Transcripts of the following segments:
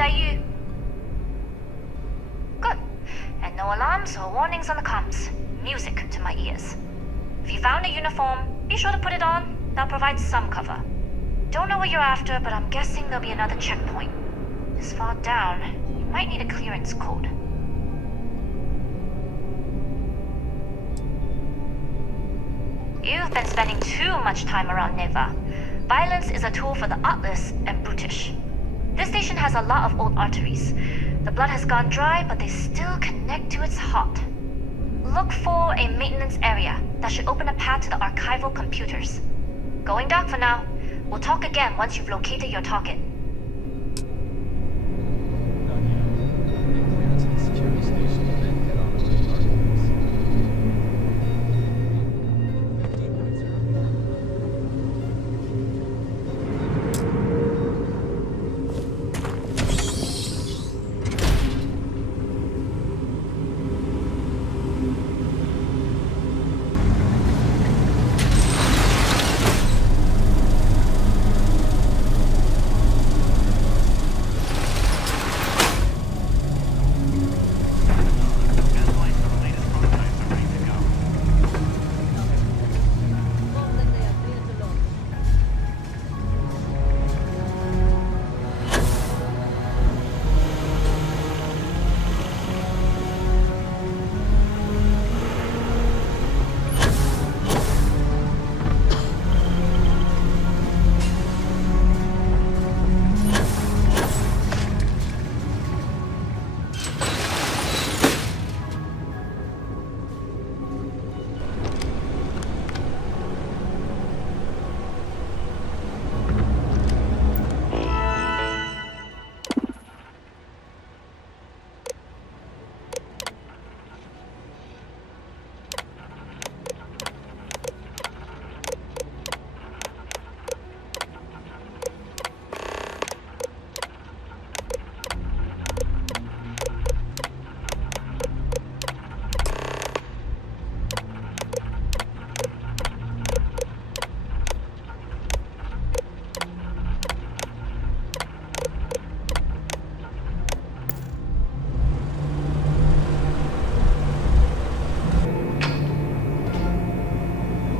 Dayu? Good. And no alarms or warnings on the comms. Music to my ears. If you found a uniform, be sure to put it on. That'll provide some cover. Don't know what you're after, but I'm guessing there'll be another checkpoint. This far down, you might need a clearance code. You've been spending too much time around Neva. Violence is a tool for the artless and brutish. This station has a lot of old arteries. The blood has gone dry, but they still connect to its heart. Look for a maintenance area that should open a path to the archival computers. Going dark for now. We'll talk again once you've located your target.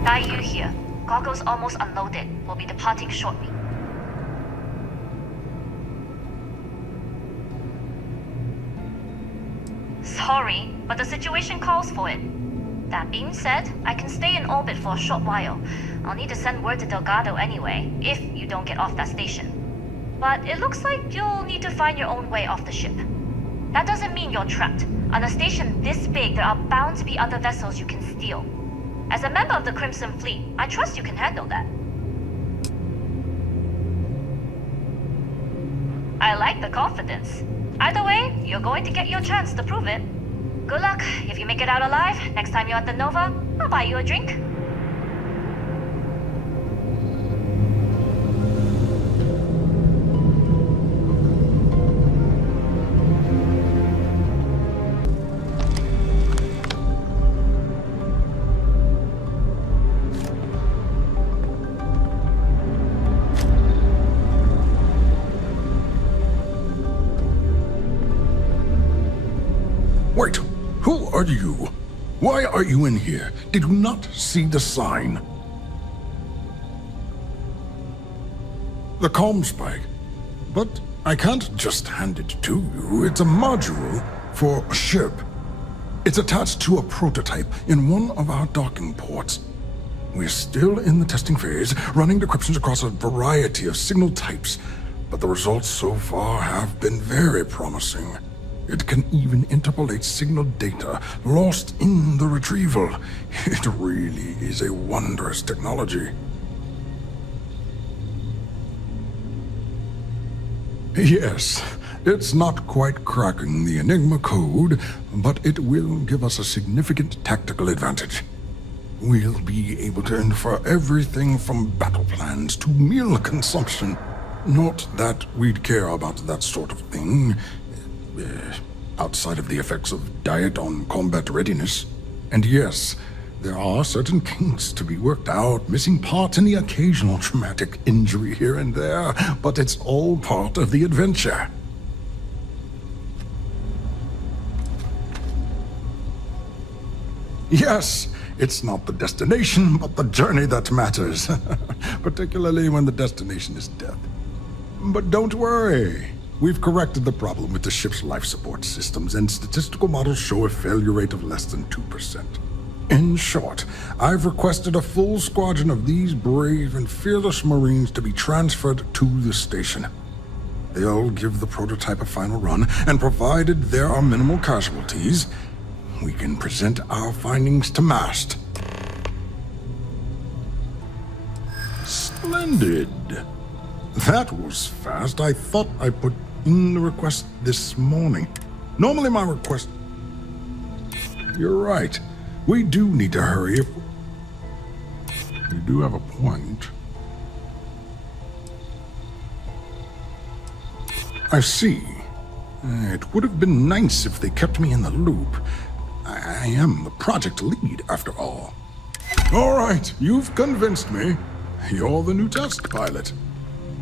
Dayu here. Goggles almost unloaded. We'll be departing shortly. Sorry, but the situation calls for it. That being said, I can stay in orbit for a short while. I'll need to send word to Delgado anyway, if you don't get off that station. But it looks like you'll need to find your own way off the ship. That doesn't mean you're trapped. On a station this big, there are bound to be other vessels you can steal. As a member of the Crimson Fleet, I trust you can handle that. I like the confidence. Either way, you're going to get your chance to prove it. Good luck. If you make it out alive, next time you're at the Nova, I'll buy you a drink. Wait, who are you? Why are you in here? Did you not see the sign? The comms bag. But I can't just hand it to you. It's a module for a ship. It's attached to a prototype in one of our docking ports. We're still in the testing phase, running decryptions across a variety of signal types, but the results so far have been very promising. It can even interpolate signal data lost in the retrieval. It really is a wondrous technology. Yes, it's not quite cracking the Enigma code, but it will give us a significant tactical advantage. We'll be able to infer everything from battle plans to meal consumption. Not that we'd care about that sort of thing. Outside of the effects of diet on combat readiness. And yes, there are certain kinks to be worked out, missing parts and the occasional traumatic injury here and there, but it's all part of the adventure. Yes, it's not the destination, but the journey that matters. Particularly when the destination is death. But don't worry. We've corrected the problem with the ship's life support systems, and statistical models show a failure rate of less than 2%. In short, I've requested a full squadron of these brave and fearless Marines to be transferred to the station. They'll give the prototype a final run, and provided there are minimal casualties, we can present our findings to MAST. Splendid. That was fast. I thought I put in the request this morning. Normally my request... You're right. We do need to hurry if... You do have a point. I see. It would have been nice if they kept me in the loop. I am the project lead, after all. All right, you've convinced me. You're the new test pilot.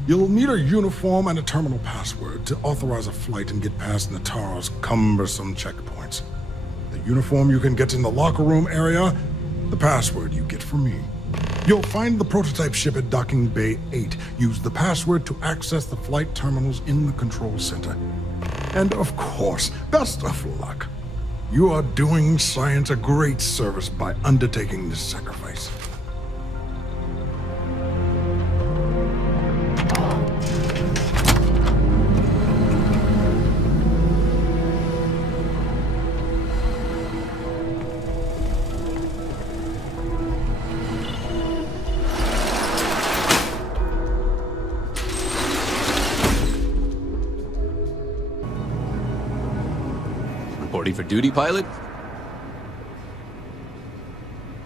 You'll need a uniform and a terminal password to authorize a flight and get past Nataro's cumbersome checkpoints. The uniform you can get in the locker room area, the password you get from me. You'll find the prototype ship at Docking Bay 8. Use the password to access the flight terminals in the control center. And of course, best of luck. You are doing science a great service by undertaking this sacrifice. Reporting for duty, pilot?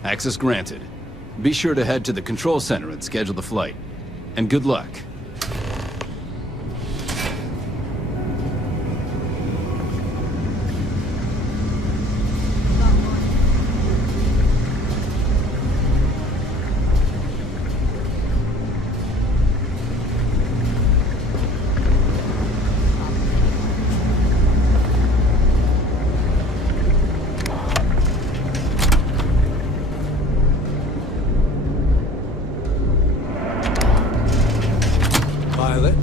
Access granted. Be sure to head to the control center and schedule the flight. And good luck. Pilot?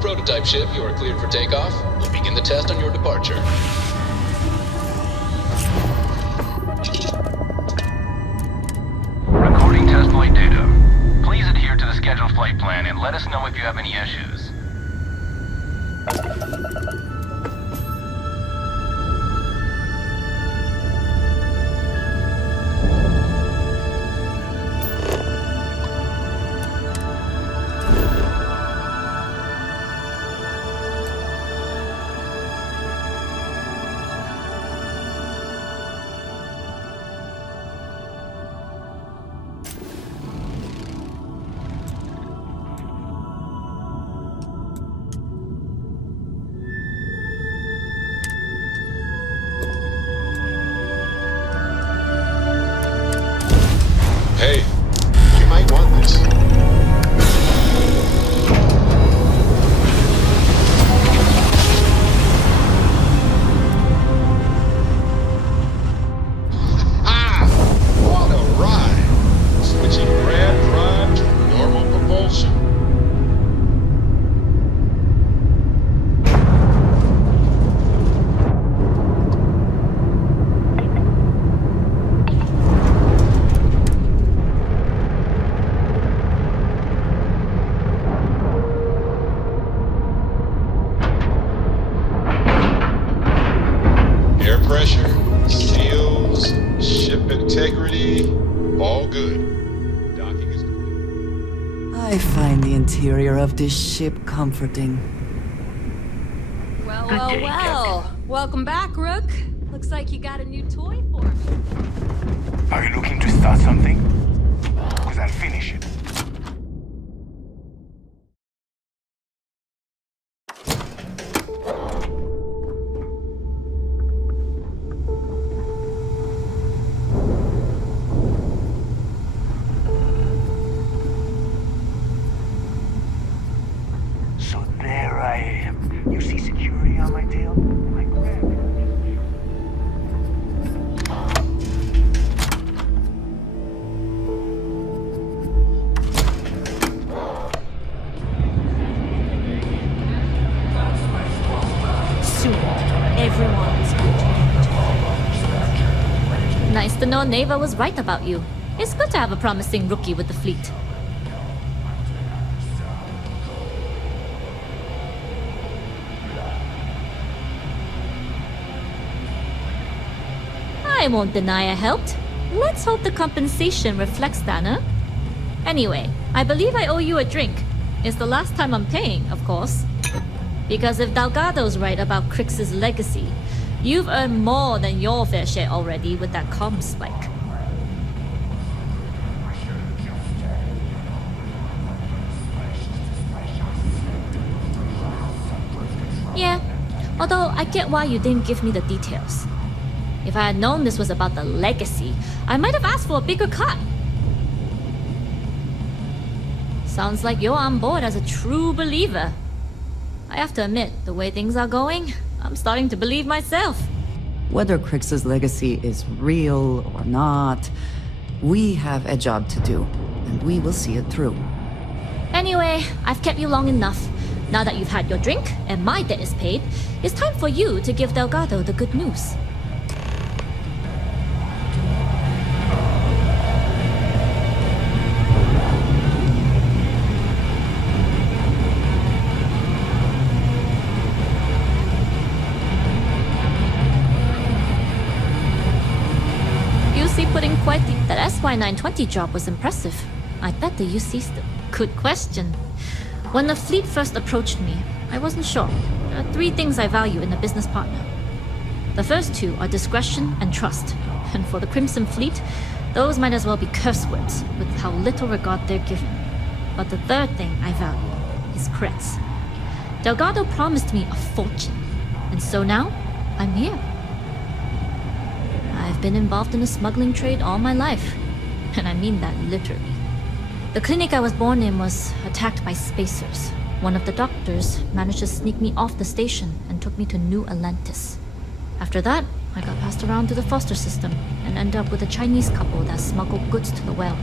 Prototype ship, you are cleared for takeoff. We'll begin the test on your departure. Recording test flight data. Please adhere to the scheduled flight plan and let us know if you have any issues. pressure, seals, ship integrity, all good. Docking is complete. I find the interior of this ship comforting. Well, well, well. Welcome back, Rook. Looks like you got a new toy for me. Are you looking to start something? Because I'll finish it. So there I am. You see security on my tail? I grab it. Everyone's going to. Nice to know Neva was right about you. It's good to have a promising rookie with the fleet. I won't deny I helped. Let's hope the compensation reflects that, huh? Anyway, I believe I owe you a drink. It's the last time I'm paying, of course. Because if Delgado's right about Crix's legacy, you've earned more than your fair share already with that comm spike. Yeah, although I get why you didn't give me the details. If I had known this was about the legacy, I might have asked for a bigger cut. Sounds like you're on board as a true believer. I have to admit, the way things are going, I'm starting to believe myself. Whether Crix's legacy is real or not, we have a job to do, and we will see it through. Anyway, I've kept you long enough. Now that you've had your drink and my debt is paid, it's time for you to give Delgado the good news. Putting quite that SY-920 job was impressive. I bet the UC Good question. When the fleet first approached me, I wasn't sure. There are three things I value in a business partner. The first two are discretion and trust. And for the Crimson Fleet, those might as well be curse words with how little regard they're given. But the third thing I value is creds. Delgado promised me a fortune. And so now, I'm here. I've been involved in the smuggling trade all my life, and I mean that literally. The clinic I was born in was attacked by spacers. One of the doctors managed to sneak me off the station and took me to New Atlantis. After that, I got passed around to the foster system and ended up with a Chinese couple that smuggled goods to the well.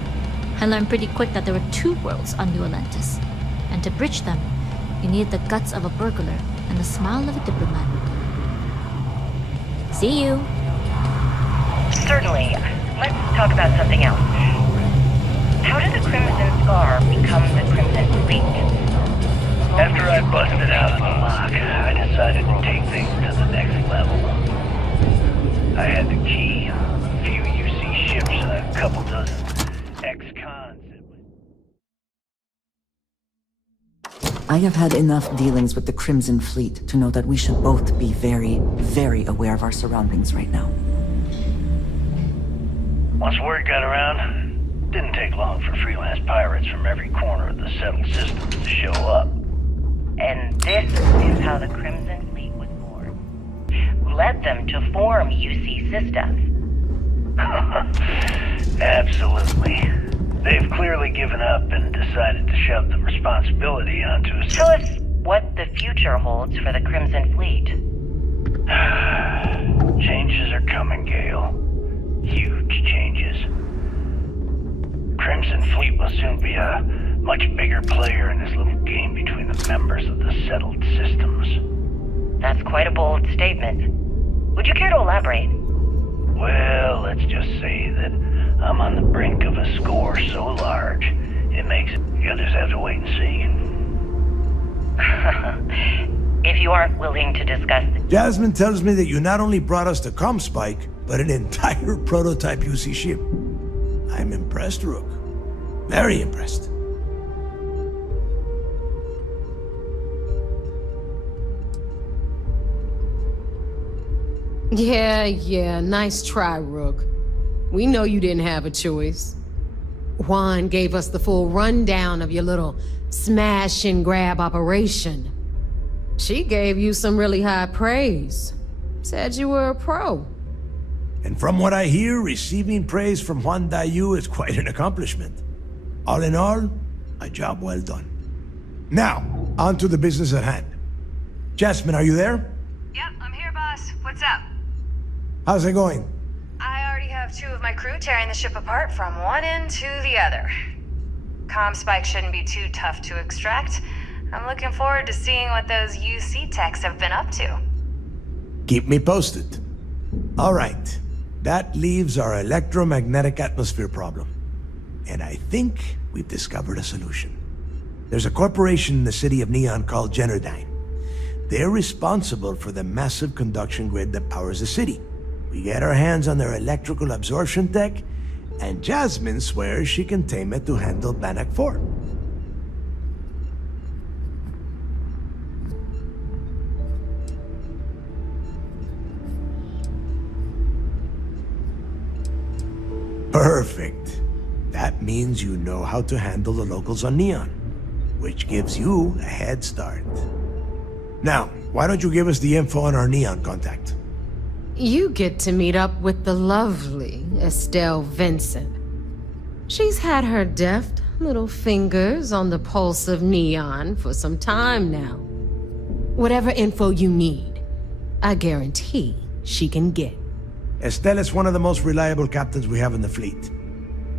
I learned pretty quick that there were two worlds on New Atlantis, and to bridge them, you needed the guts of a burglar and the smile of a diplomat. See you. Certainly. Let's talk about something else. How did the Crimson Scar become the Crimson Fleet? After I busted out of the lock, I decided to take things to the next level. I had the key, a few UC ships, and a couple dozen ex-cons. I have had enough dealings with the Crimson Fleet to know that we should both be very, very aware of our surroundings right now. Once word got around, didn't take long for freelance pirates from every corner of the settled system to show up. And this is how the Crimson Fleet was born. Who led them to form UC Systems? Absolutely. They've clearly given up and decided to shove the responsibility onto us. Tell us what the future holds for the Crimson Fleet. Changes are coming, Gale. Huge changes. Crimson Fleet will soon be a much bigger player in this little game between the members of the settled systems. That's quite a bold statement. Would you care to elaborate? Well, let's just say that I'm on the brink of a score so large, it makes it. The others have to wait and see. if you aren't willing to discuss the... Jasmine tells me that you not only brought us the comm spike, but an entire prototype UC ship. I'm impressed, Rook. Very impressed. Yeah, nice try, Rook. We know you didn't have a choice. Juan gave us the full rundown of your little smash and grab operation. She gave you some really high praise. Said you were a pro. And from what I hear, receiving praise from Juan Dayu is quite an accomplishment. All in all, a job well done. Now, on to the business at hand. Jasmine, are you there? Yep, I'm here, boss. What's up? How's it going? I already have 2 of my crew tearing the ship apart from one end to the other. Comm spike shouldn't be too tough to extract. I'm looking forward to seeing what those UC techs have been up to. Keep me posted. All right. That leaves our electromagnetic atmosphere problem. And I think we've discovered a solution. There's a corporation in the city of Neon called Generdyne. They're responsible for the massive conduction grid that powers the city. We get our hands on their electrical absorption tech, and Jasmine swears she can tame it to handle Bannock 4. Perfect. That means you know how to handle the locals on Neon, which gives you a head start. Now, why don't you give us the info on our Neon contact? You get to meet up with the lovely Estelle Vincent. She's had her deft little fingers on the pulse of Neon for some time now. Whatever info you need, I guarantee she can get. Estelle is one of the most reliable captains we have in the fleet.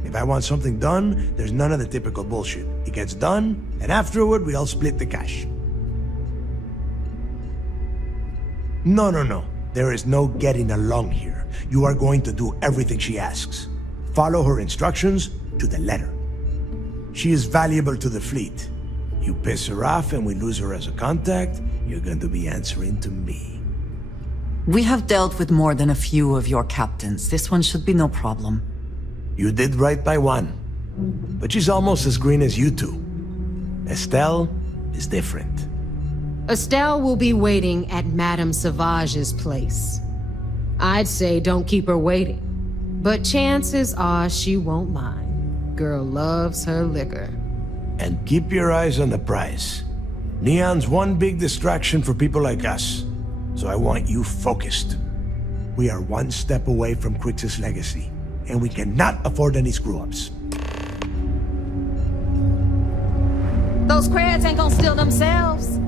If I want something done, there's none of the typical bullshit. It gets done, and afterward, we all split the cash. No. There is no getting along here. You are going to do everything she asks. Follow her instructions to the letter. She is valuable to the fleet. You piss her off and we lose her as a contact, you're going to be answering to me. We have dealt with more than a few of your captains. This one should be no problem. You did right by one. But she's almost as green as you two. Estelle is different. Estelle will be waiting at Madame Sauvage's place. I'd say don't keep her waiting, but chances are she won't mind. Girl loves her liquor. And keep your eyes on the prize. Neon's one big distraction for people like us, so I want you focused. We are one step away from Crix's legacy, and we cannot afford any screw-ups. Those creds ain't gonna steal themselves.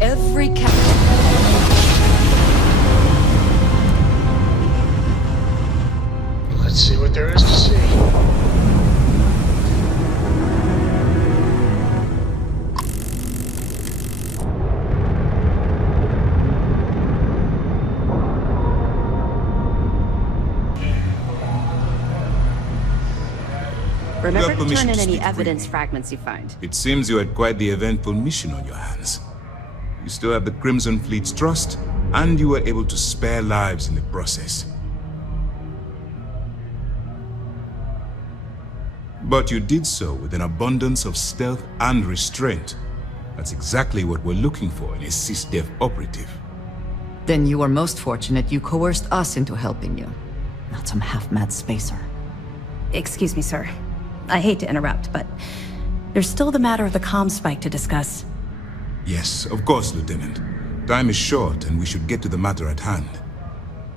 Every captain... Let's see what there is to see. Remember to turn in any evidence fragments you find. It seems you had quite the eventful mission on your hands. You still have the Crimson Fleet's trust, and you were able to spare lives in the process. But you did so with an abundance of stealth and restraint. That's exactly what we're looking for in a SysDev operative. Then you were most fortunate you coerced us into helping you. Not some half-mad spacer. Excuse me, sir. I hate to interrupt, but there's still the matter of the comm spike to discuss. Yes, of course, Lieutenant. Time is short, and we should get to the matter at hand.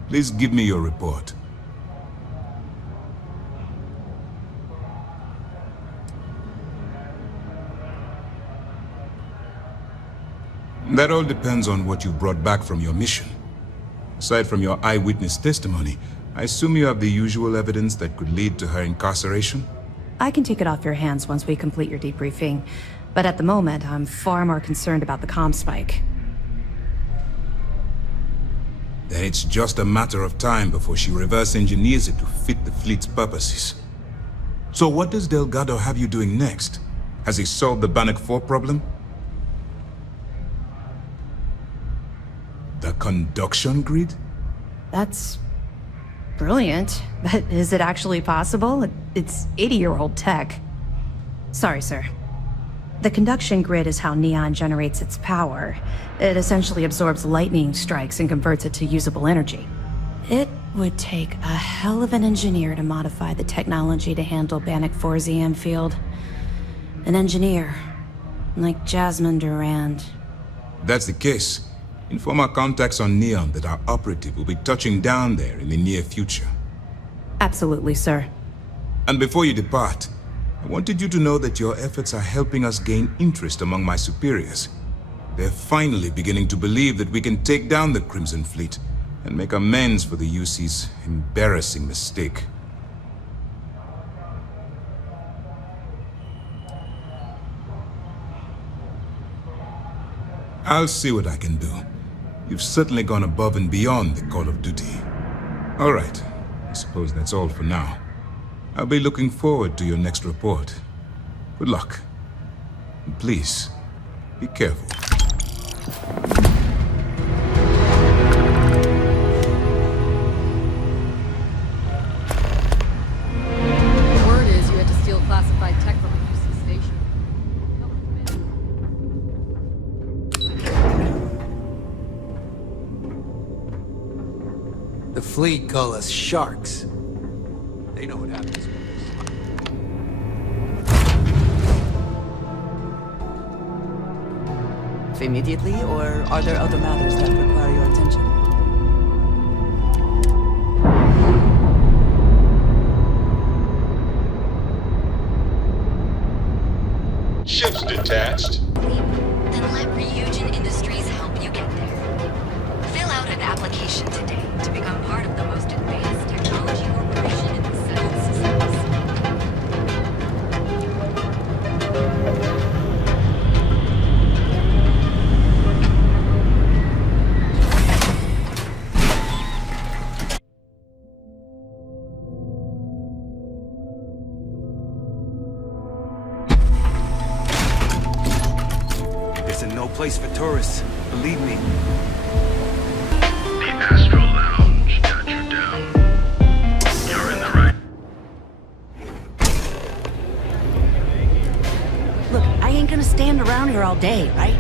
Please give me your report. That all depends on what you brought back from your mission. Aside from your eyewitness testimony, I assume you have the usual evidence that could lead to her incarceration? I can take it off your hands once we complete your debriefing, but at the moment, I'm far more concerned about the comm spike. then it's just a matter of time before she reverse engineers it to fit the fleet's purposes. So what does Delgado have you doing next? Has he solved the Bannock 4 problem? The conduction grid? That's brilliant, but is it actually possible? It's 80-year-old tech. Sorry, sir. The conduction grid is how Neon generates its power. It essentially absorbs lightning strikes and converts it to usable energy. It would take a hell of an engineer to modify the technology to handle Bannock 4's EM field. An engineer, like Jasmine Durand. If that's the case, inform our contacts on Neon that our operative will be touching down there in the near future. Absolutely, sir. And before you depart, I wanted you to know that your efforts are helping us gain interest among my superiors. They're finally beginning to believe that we can take down the Crimson Fleet and make amends for the UC's embarrassing mistake. I'll see what I can do. You've certainly gone above and beyond the call of duty. All right, I suppose that's all for now. I'll be looking forward to your next report. Good luck. And please, be careful. Word is you had to steal classified tech from a UC station. The fleet call us sharks. They know what happens. Immediately, or are there other matters that require your attention? Ships detached. Then let Ryujin Industries help you get there. Fill out an application today to become part of the most advanced technology corporation in the settled systems. This is no place for tourists, believe me. The Astro Lounge got you down. You're in the right. Look, I ain't gonna stand around here all day, right?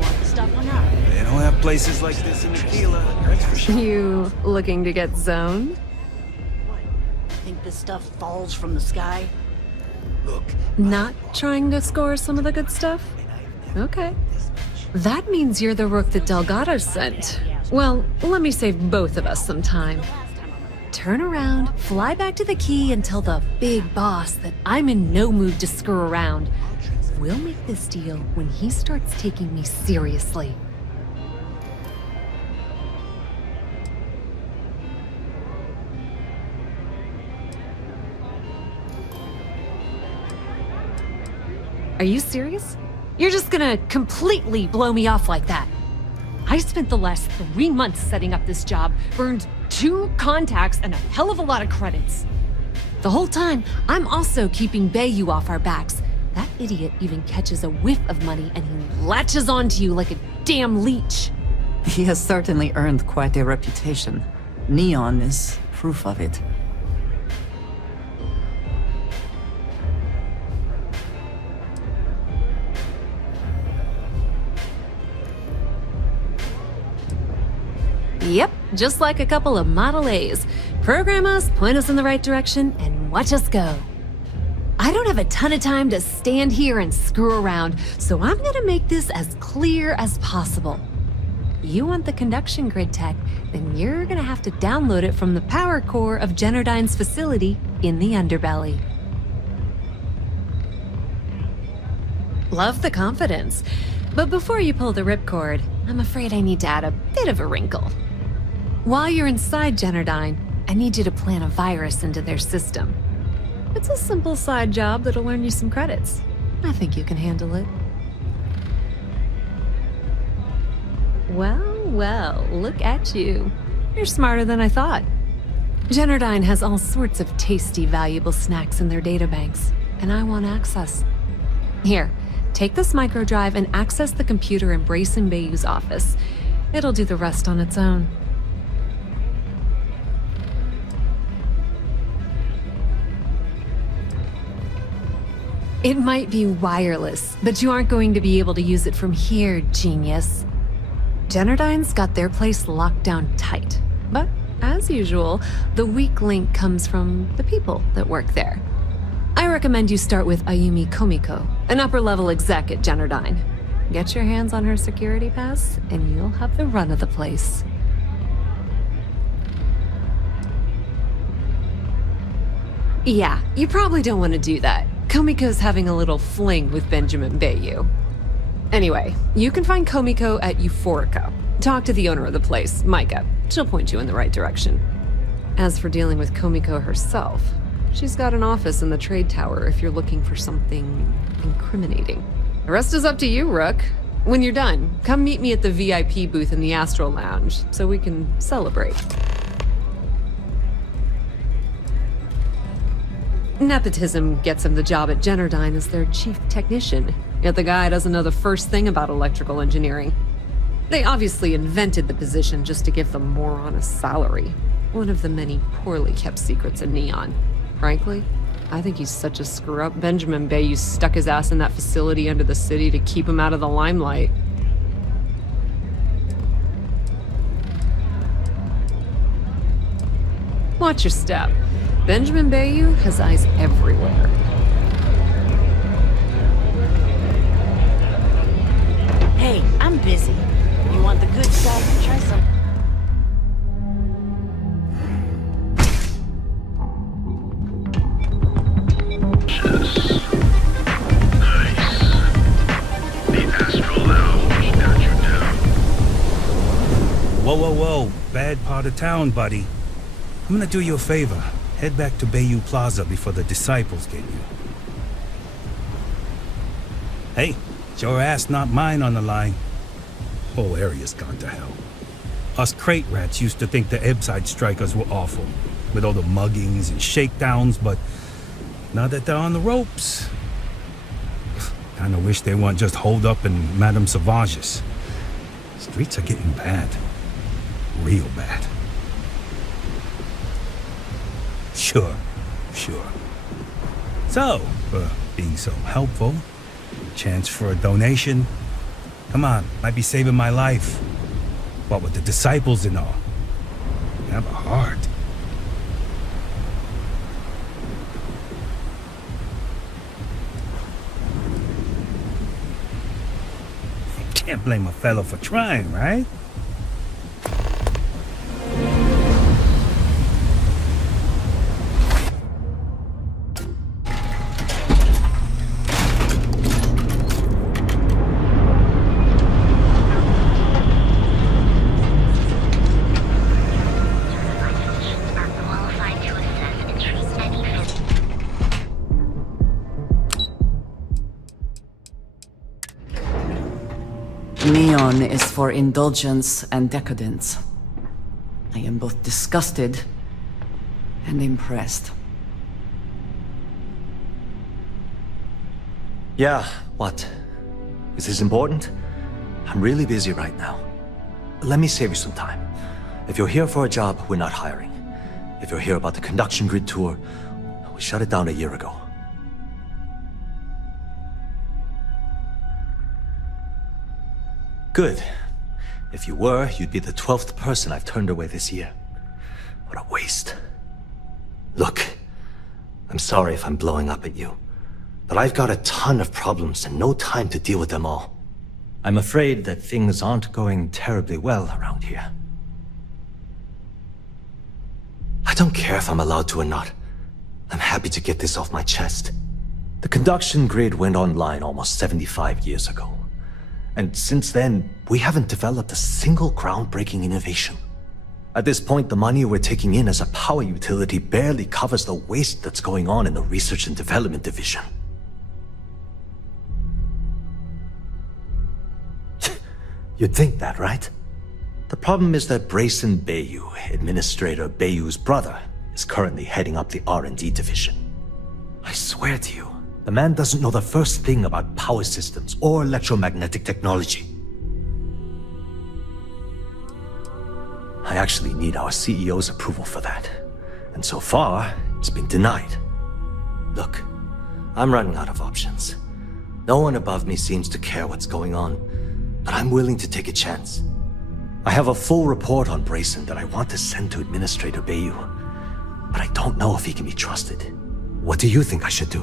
Want the stuff or not? They don't have places like this in Tequila, that's for sure. You looking to get zoned? Think this stuff falls from the sky? Look, Not trying to score some of the good stuff? Okay. That means you're the rook that Delgado sent. Well, let me save both of us some time. Turn around, fly back to the key, and tell the big boss that I'm in no mood to screw around. We'll make this deal when he starts taking me seriously. Are you serious? You're just gonna completely blow me off like that? I spent the last 3 months setting up this job, burned 2 contacts and a hell of a lot of credits. The whole time, I'm also keeping Bayou off our backs. That idiot even catches a whiff of money and he latches onto you like a damn leech. He has certainly earned quite a reputation. Neon is proof of it. Yep, just like a couple of Model A's. Program us, point us in the right direction, and watch us go. I don't have a ton of time to stand here and screw around, so I'm gonna make this as clear as possible. You want the conduction grid tech, then you're gonna have to download it from the power core of Generdyne's facility in the underbelly. Love the confidence, but before you pull the ripcord, I'm afraid I need to add a bit of a wrinkle. While you're inside Generdyne, I need you to plant a virus into their system. It's a simple side job that'll earn you some credits. I think you can handle it. Well, well, look at you. You're smarter than I thought. Generdyne has all sorts of tasty, valuable snacks in their databanks, and I want access. Here, take this microdrive and access the computer in Brayson Bayou's office. It'll do the rest on its own. It might be wireless, but you aren't going to be able to use it from here, genius. Generdyne's got their place locked down tight. But, as usual, the weak link comes from the people that work there. I recommend you start with Ayumi Komiko, an upper-level exec at Generdyne. Get your hands on her security pass, and you'll have the run of the place. Yeah, you probably don't want to do that. Komiko's having a little fling with Benjamin Bayou. Anyway, you can find Komiko at Euphorica. Talk to the owner of the place, Micah. She'll point you in the right direction. As for dealing with Komiko herself, she's got an office in the trade tower if you're looking for something incriminating. The rest is up to you, Rook. When you're done, come meet me at the VIP booth in the Astral Lounge so we can celebrate. Nepotism gets him the job at Generdyne as their chief technician, yet the guy doesn't know the first thing about electrical engineering. They obviously invented the position just to give the moron a salary. One of the many poorly kept secrets in Neon. Frankly, I think he's such a screw-up. Benjamin Bayou stuck his ass in that facility under the city to keep him out of the limelight. Watch your step. Benjamin Bayou has eyes everywhere. Hey, I'm busy. You want the good stuff? Try some. Whoa, whoa, whoa. Bad part of town, buddy. I'm gonna do you a favor. Head back to Bayou Plaza before the disciples get you. Hey, it's your ass, not mine on the line. Whole area's gone to hell. Us crate rats used to think the Ebbside strikers were awful, with all the muggings and shakedowns, but now that they're on the ropes, kinda wish they weren't just holed up in Madame Sauvage's. Streets are getting bad. Real bad. Sure. So, being so helpful, chance for a donation. Come on, might be saving my life. What with the disciples and all. Have a heart. Can't blame a fellow for trying, right? Neon is for indulgence and decadence. I am both disgusted and impressed. Yeah, what? Is this important? I'm really busy right now. Let me save you some time. If you're here for a job, we're not hiring. If you're here about the conduction grid tour, we shut it down a year ago. Good. If you were, you'd be the 12th person I've turned away this year. What a waste. Look, I'm sorry if I'm blowing up at you, but I've got a ton of problems and no time to deal with them all. I'm afraid that things aren't going terribly well around here. I don't care if I'm allowed to or not. I'm happy to get this off my chest. The conduction grid went online almost 75 years ago. And since then, we haven't developed a single groundbreaking innovation. At this point, the money we're taking in as a power utility barely covers the waste that's going on in the research and development division. You'd think that, right? The problem is that Brayson Bayou, Administrator Bayou's brother, is currently heading up the R&D division. I swear to you, the man doesn't know the first thing about power systems or electromagnetic technology. I actually need our CEO's approval for that. And so far, it's been denied. Look, I'm running out of options. No one above me seems to care what's going on, but I'm willing to take a chance. I have a full report on Brayson that I want to send to Administrator Bayou, but I don't know if he can be trusted. What do you think I should do?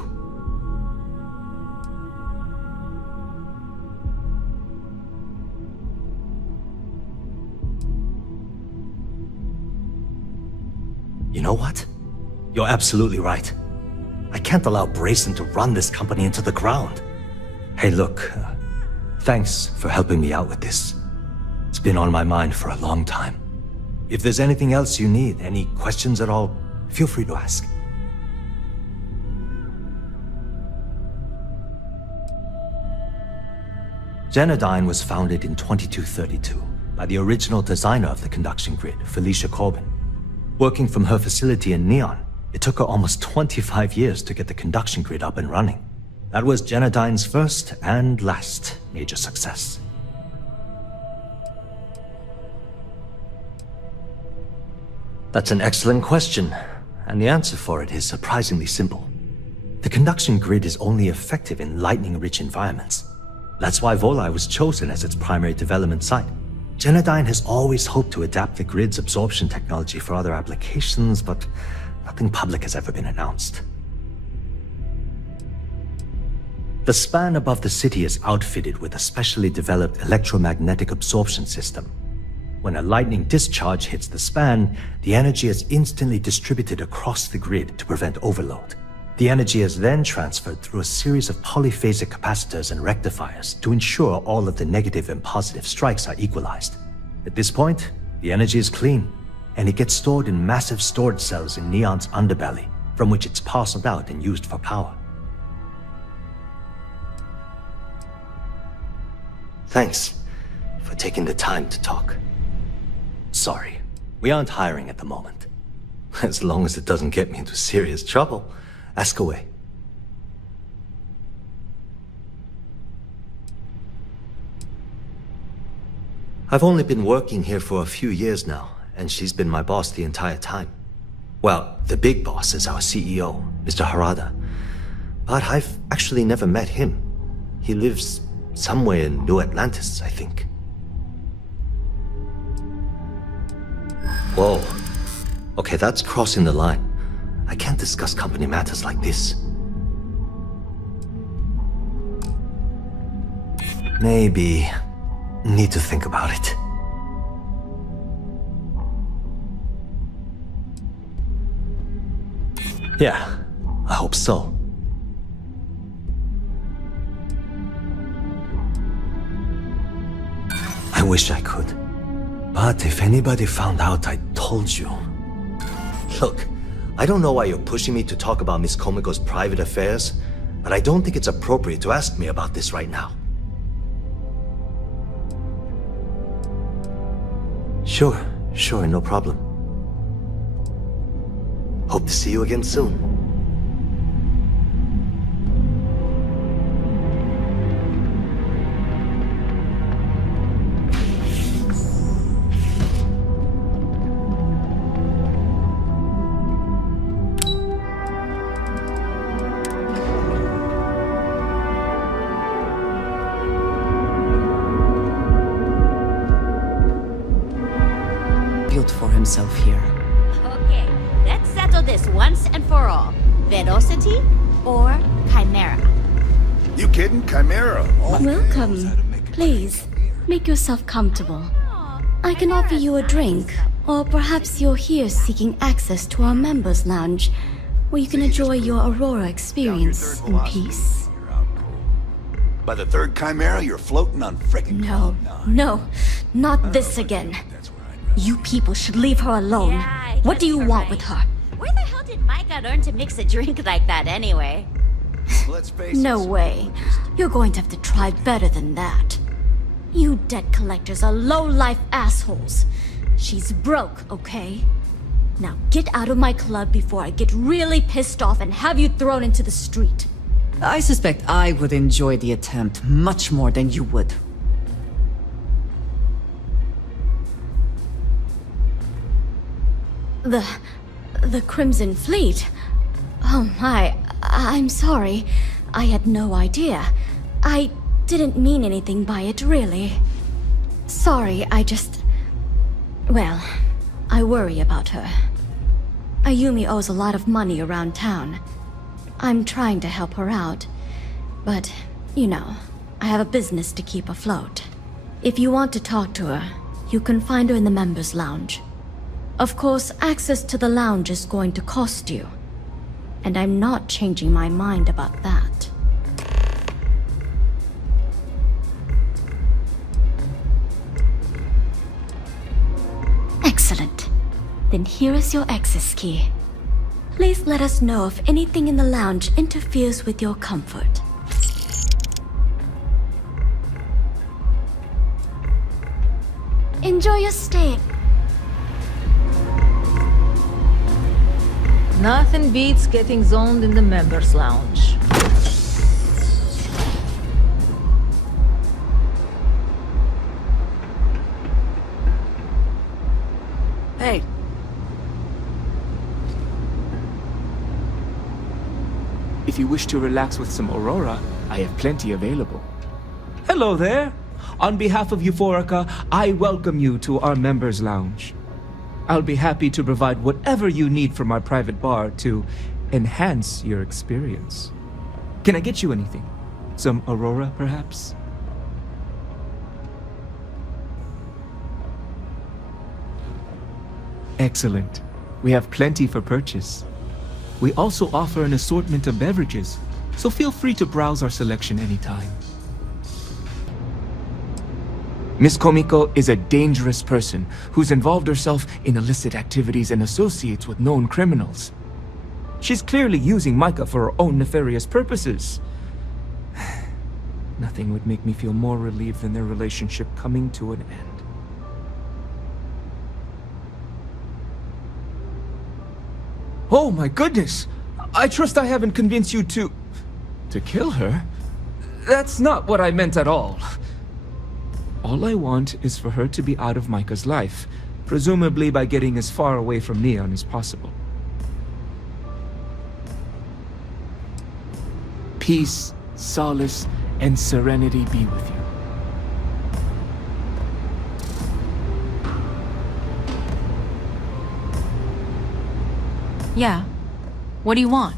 You know what? You're absolutely right. I can't allow Brayson to run this company into the ground. Hey, look, thanks for helping me out with this. It's been on my mind for a long time. If there's anything else you need, any questions at all, feel free to ask. Genodyne was founded in 2232 by the original designer of the conduction grid, Felicia Corbin. Working from her facility in Neon, it took her almost 25 years to get the conduction grid up and running. That was Genodyne's first and last major success. That's an excellent question, and the answer for it is surprisingly simple. The conduction grid is only effective in lightning-rich environments. That's why Volai was chosen as its primary development site. Genodyne has always hoped to adapt the grid's absorption technology for other applications, but nothing public has ever been announced. The span above the city is outfitted with a specially developed electromagnetic absorption system. When a lightning discharge hits the span, the energy is instantly distributed across the grid to prevent overload. The energy is then transferred through a series of polyphasic capacitors and rectifiers to ensure all of the negative and positive strikes are equalized. At this point, the energy is clean, and it gets stored in massive storage cells in Neon's underbelly, from which it's parceled out and used for power. Thanks for taking the time to talk. Sorry, we aren't hiring at the moment. As long as it doesn't get me into serious trouble, ask away. I've only been working here for a few years now, and she's been my boss the entire time. Well, the big boss is our CEO, Mr. Harada. But I've actually never met him. He lives somewhere in New Atlantis, I think. Whoa. Okay, that's crossing the line. I can't discuss company matters like this. Maybe need to think about it. Yeah, I hope so. I wish I could. But if anybody found out I told you... Look, I don't know why you're pushing me to talk about Miss Komiko's private affairs, but I don't think it's appropriate to ask me about this right now. Sure, no problem. Hope to see you again soon. Built for himself here. Okay, let's settle this once and for all. Velocity or Chimera? You kidding? Chimera? Welcome. Please, make yourself comfortable. I can offer you a drink, or perhaps you're here seeking access to our members' lounge, where you can enjoy your Aurora experience in peace. By the third Chimera, you're floating on frickin' No, not this again. You people should leave her alone. What do you want with her? Where the hell did Micah learn to mix a drink like that anyway? No way. You're going to have to try better than that. You debt collectors are low-life assholes. She's broke, okay? Now get out of my club before I get really pissed off and have you thrown into the street. I suspect I would enjoy the attempt much more than you would. The Crimson Fleet? Oh my, I'm sorry. I had no idea. I didn't mean anything by it, really. Sorry, well, I worry about her. Ayumi owes a lot of money around town. I'm trying to help her out, but, you know, I have a business to keep afloat. If you want to talk to her, you can find her in the members' lounge. Of course, access to the lounge is going to cost you, and I'm not changing my mind about that. Excellent. Then here is your access key. Please let us know if anything in the lounge interferes with your comfort. Enjoy your stay. Nothing beats getting zoned in the members' lounge. Hey. If you wish to relax with some Aurora, I have plenty available. Hello there. On behalf of Euphorica, I welcome you to our members' lounge. I'll be happy to provide whatever you need from our private bar to enhance your experience. Can I get you anything? Some Aurora, perhaps? Excellent. We have plenty for purchase. We also offer an assortment of beverages, so feel free to browse our selection anytime. Miss Komiko is a dangerous person who's involved herself in illicit activities and associates with known criminals. She's clearly using Micah for her own nefarious purposes. Nothing would make me feel more relieved than their relationship coming to an end. Oh my goodness! I trust I haven't convinced you to kill her? That's not what I meant at all. All I want is for her to be out of Micah's life, presumably by getting as far away from Neon as possible. Peace, solace, and serenity be with you. Yeah. What do you want?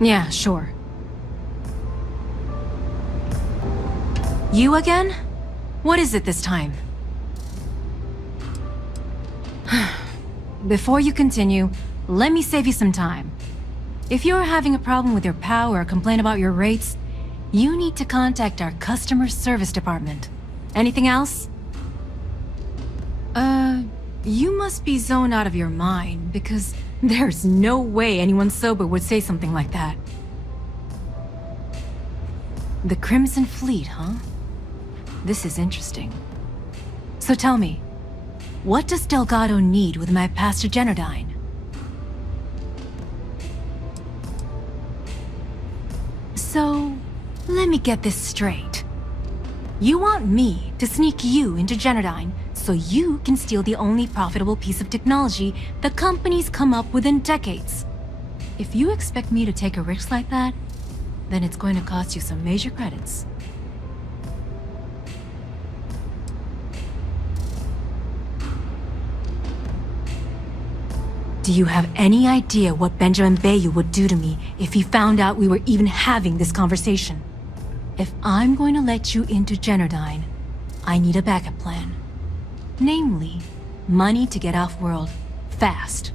Yeah, sure. You again? What is it this time? Before you continue, let me save you some time. If you're having a problem with your POW or complain about your rates, you need to contact our customer service department. Anything else? You must be zoned out of your mind, because there's no way anyone sober would say something like that. The Crimson Fleet, huh? This is interesting. So tell me, what does Delgado need with my Pastor Genodyne? So, let me get this straight. You want me to sneak you into Genodyne so you can steal the only profitable piece of technology the company's come up with in decades. If you expect me to take a risk like that, then it's going to cost you some major credits. Do you have any idea what Benjamin Bayou would do to me if he found out we were even having this conversation? If I'm going to let you into Genodyne, I need a backup plan. Namely, money to get off-world, fast.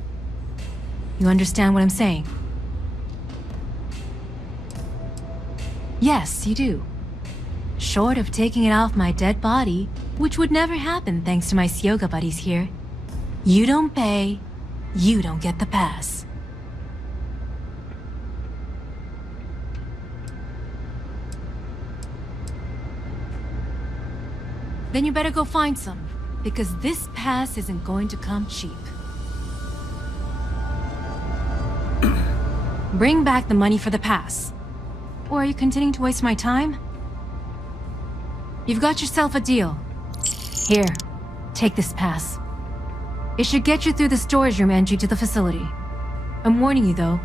You understand what I'm saying? Yes, you do. Short of taking it off my dead body, which would never happen thanks to my Syoga buddies here. You don't pay, you don't get the pass. Then you better go find some, because this pass isn't going to come cheap. Bring back the money for the pass. Or are you continuing to waste my time? You've got yourself a deal. Here, take this pass. It should get you through the storage room entry to the facility. I'm warning you though,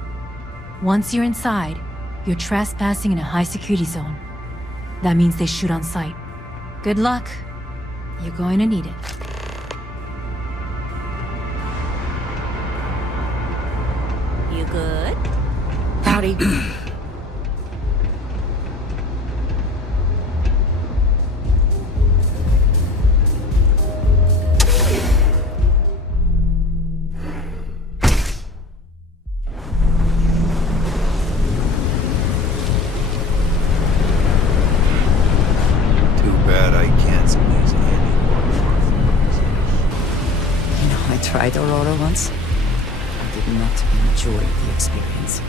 once you're inside, you're trespassing in a high security zone. That means they shoot on sight. Good luck. You're going to need it. You good? Howdy. Too bad I can't squeeze in. You know, I tried Aurora once. I did not enjoy the experience.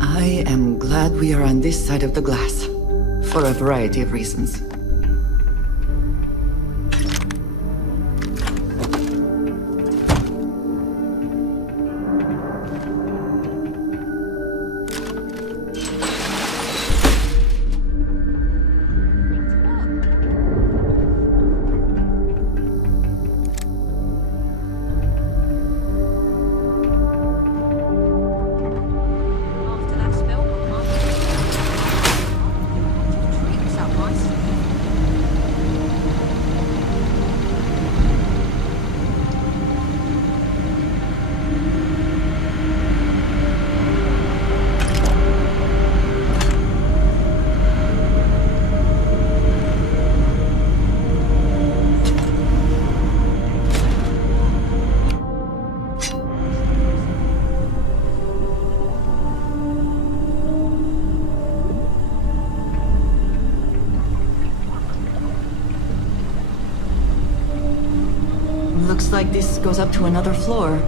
I am glad we are on this side of the glass, for a variety of reasons. Looks like this goes up to another floor.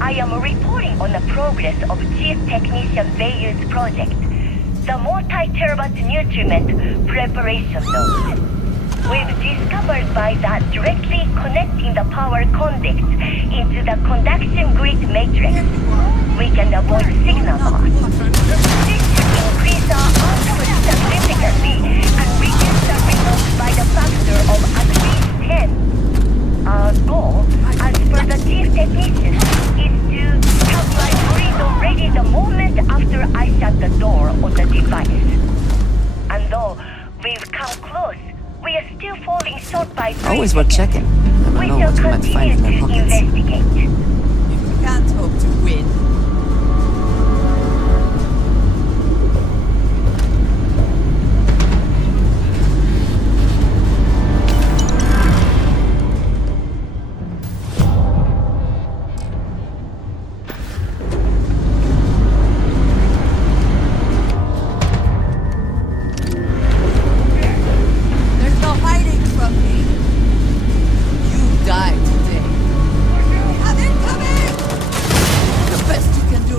I am reporting on the progress of Chief Technician Bayer's project, the multi-terabyte nutriment preparation node. We've discovered by that directly connecting the power conduct into the conduction grid matrix, we can avoid signal loss. This should increase our output significantly and reduce the results by the factor of at least 10. Our goal, as per the chief technician, is to have my grid ready the moment after I shut the door on the device. And though we've come close, we are still falling short by 3 Always worth checking. Never know what you might find in their pockets. investigate. You can't hope to win. There's no hiding from me. You died today. Have it coming! The best you can do.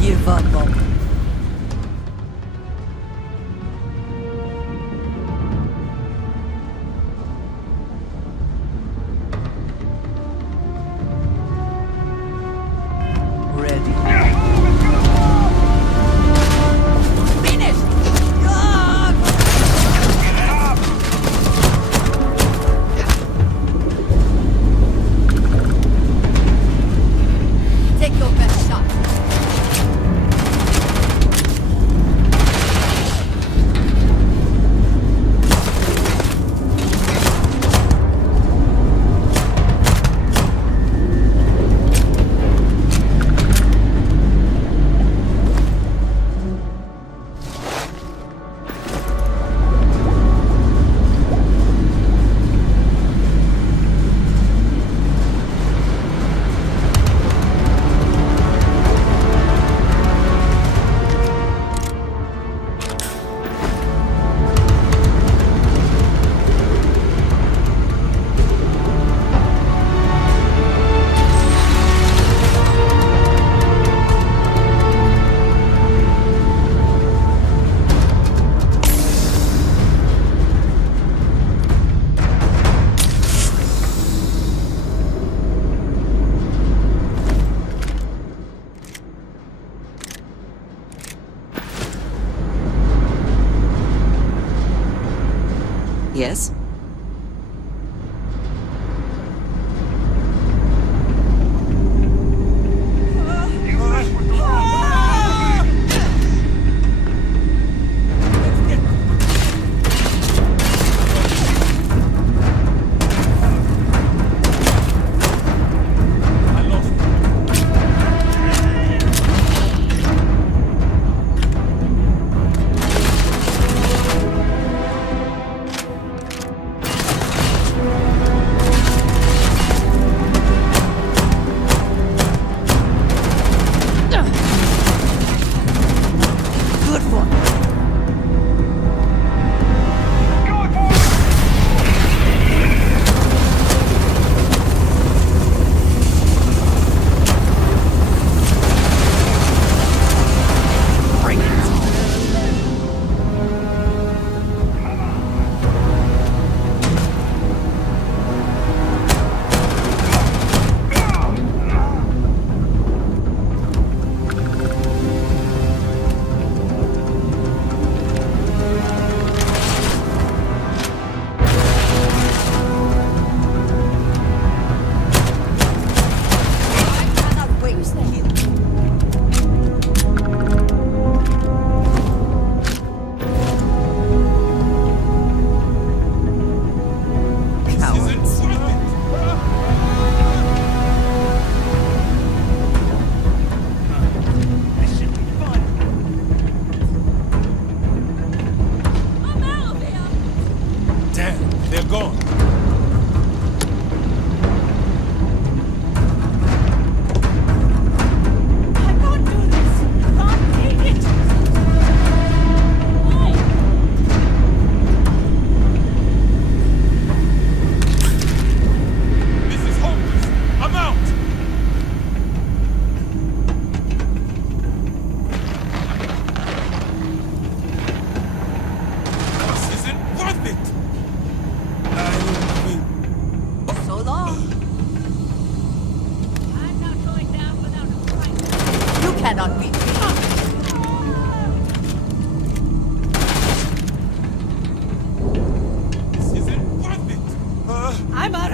Give up on me. Ready. Finish! Take your best shot. Yes?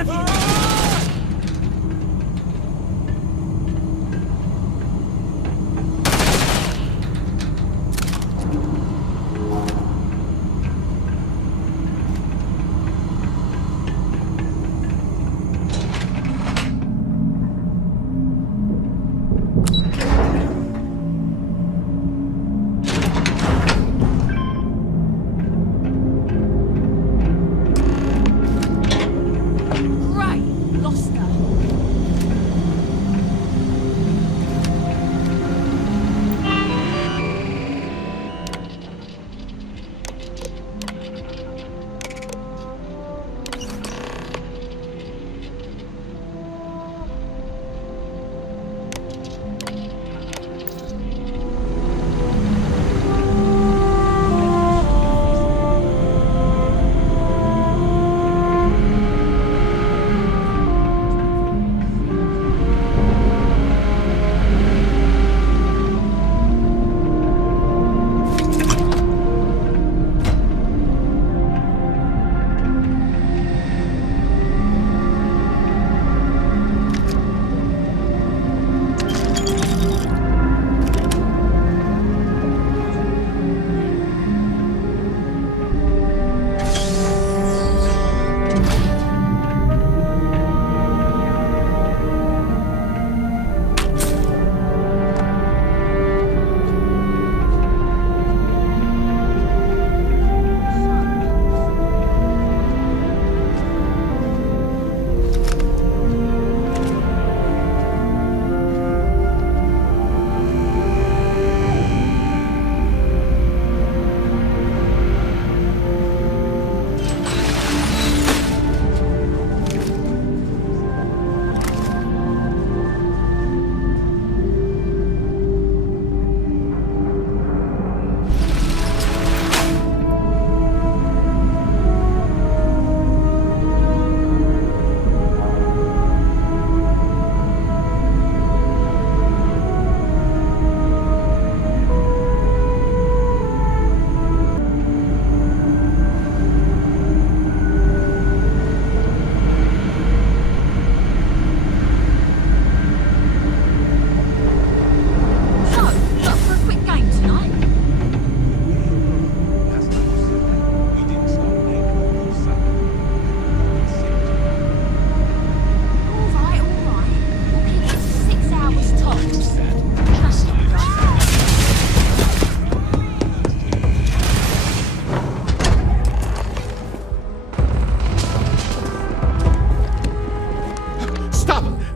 of here!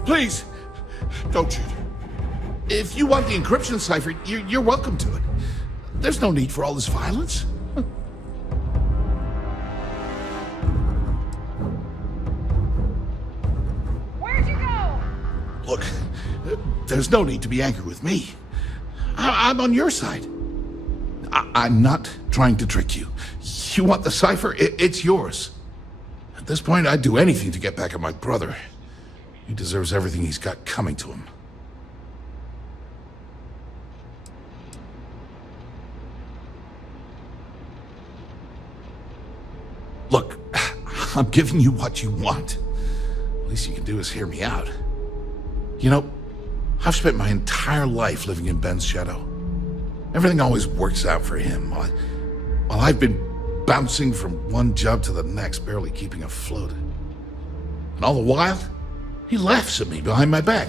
Please, don't shoot. If you want the encryption cipher, you're welcome to it. There's no need for all this violence. Where'd you go? Look, there's no need to be angry with me. I'm on your side. I'm not trying to trick you. You want the cipher? It's yours. At this point, I'd do anything to get back at my brother. He deserves everything he's got coming to him. Look, I'm giving you what you want. The least you can do is hear me out. You know, I've spent my entire life living in Ben's shadow. Everything always works out for him, while I've been bouncing from one job to the next, barely keeping afloat. And all the while, he laughs at me behind my back.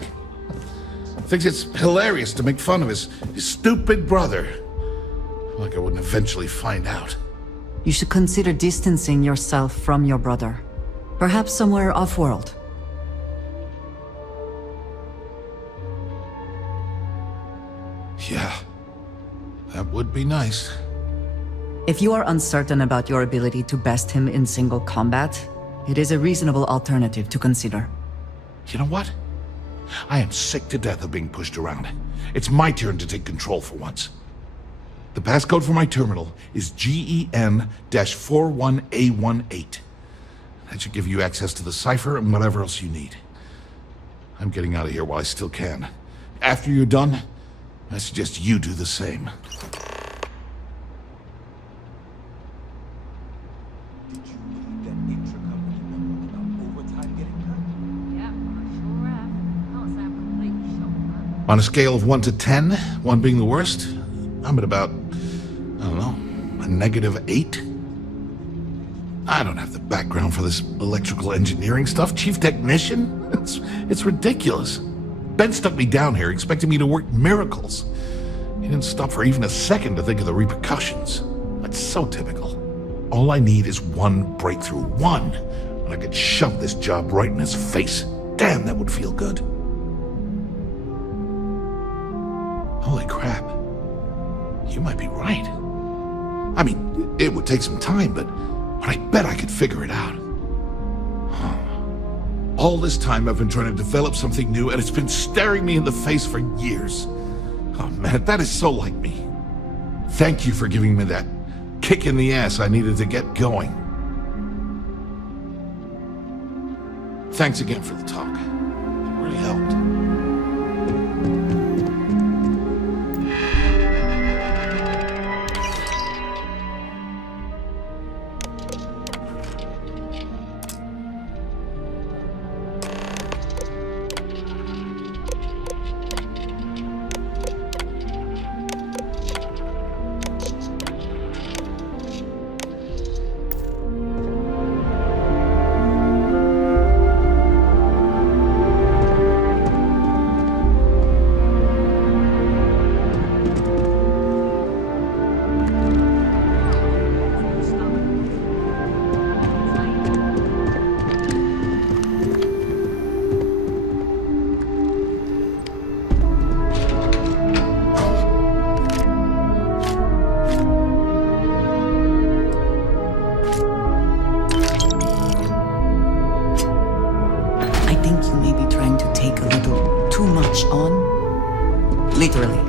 Thinks it's hilarious to make fun of his stupid brother. Like I wouldn't eventually find out. You should consider distancing yourself from your brother. Perhaps somewhere off-world. Yeah, that would be nice. If you are uncertain about your ability to best him in single combat, it is a reasonable alternative to consider. You know what? I am sick to death of being pushed around. It's my turn to take control for once. The passcode for my terminal is GEN-41A18. That should give you access to the cipher and whatever else you need. I'm getting out of here while I still can. After you're done, I suggest you do the same. Did you read that intra-company memo about overtime getting On a scale of 1 to 10, 1 being the worst, I'm at about, I don't know, a -8. I don't have the background for this electrical engineering stuff. Chief technician? It's ridiculous. Ben stuck me down here expecting me to work miracles. He didn't stop for even a second to think of the repercussions. That's so typical. All I need is one breakthrough. One. And I could shove this job right in his face. Damn, that would feel good. Holy crap. You might be right. I mean, it would take some time, but I bet I could figure it out. All this time I've been trying to develop something new, and it's been staring me in the face for years. Oh man, that is so like me. Thank you for giving me that kick in the ass I needed to get going. Thanks again for the talk. It really helped. Literally.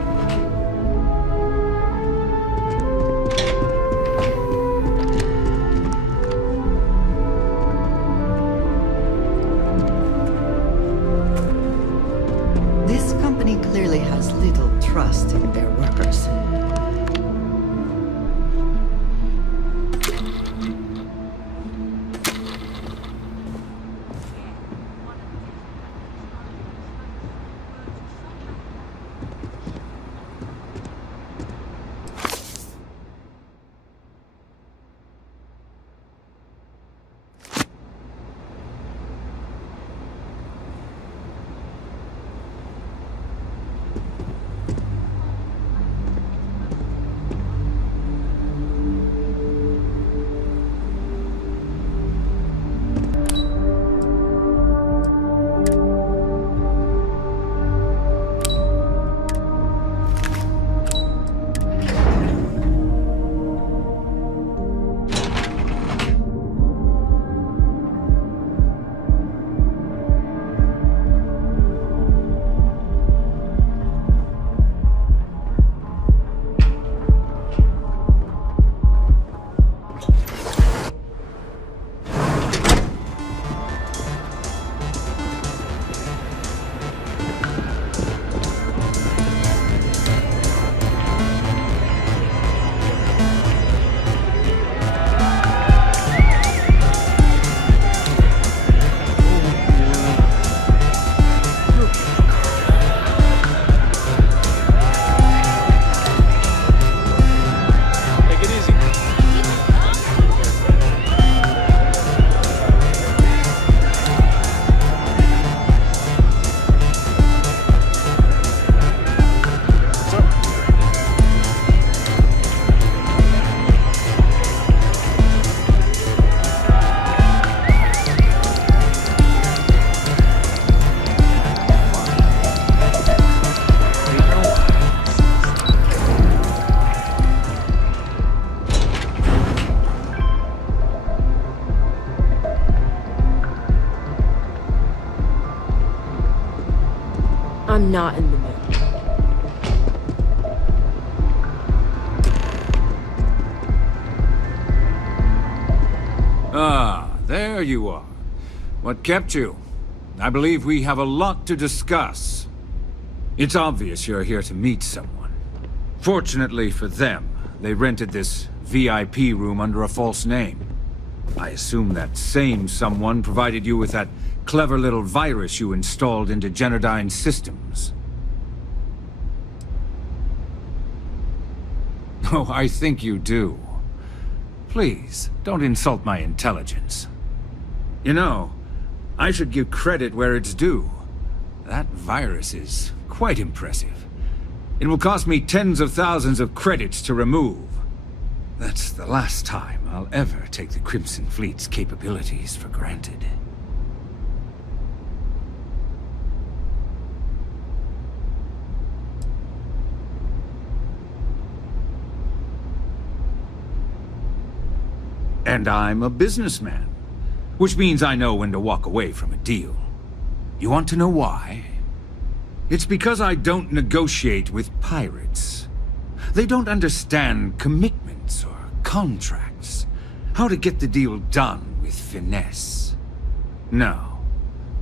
This company clearly has little trust in their workers. I'm not in the mood. Ah, there you are. What kept you? I believe we have a lot to discuss. It's obvious you're here to meet someone. Fortunately for them, they rented this VIP room under a false name. I assume that same someone provided you with that clever little virus you installed into Genodyne's systems. Oh, I think you do. Please, don't insult my intelligence. You know, I should give credit where it's due. That virus is quite impressive. It will cost me tens of thousands of credits to remove. That's the last time I'll ever take the Crimson Fleet's capabilities for granted. And I'm a businessman, which means I know when to walk away from a deal. You want to know why? It's because I don't negotiate with pirates. They don't understand commitments or contracts, how to get the deal done with finesse. No.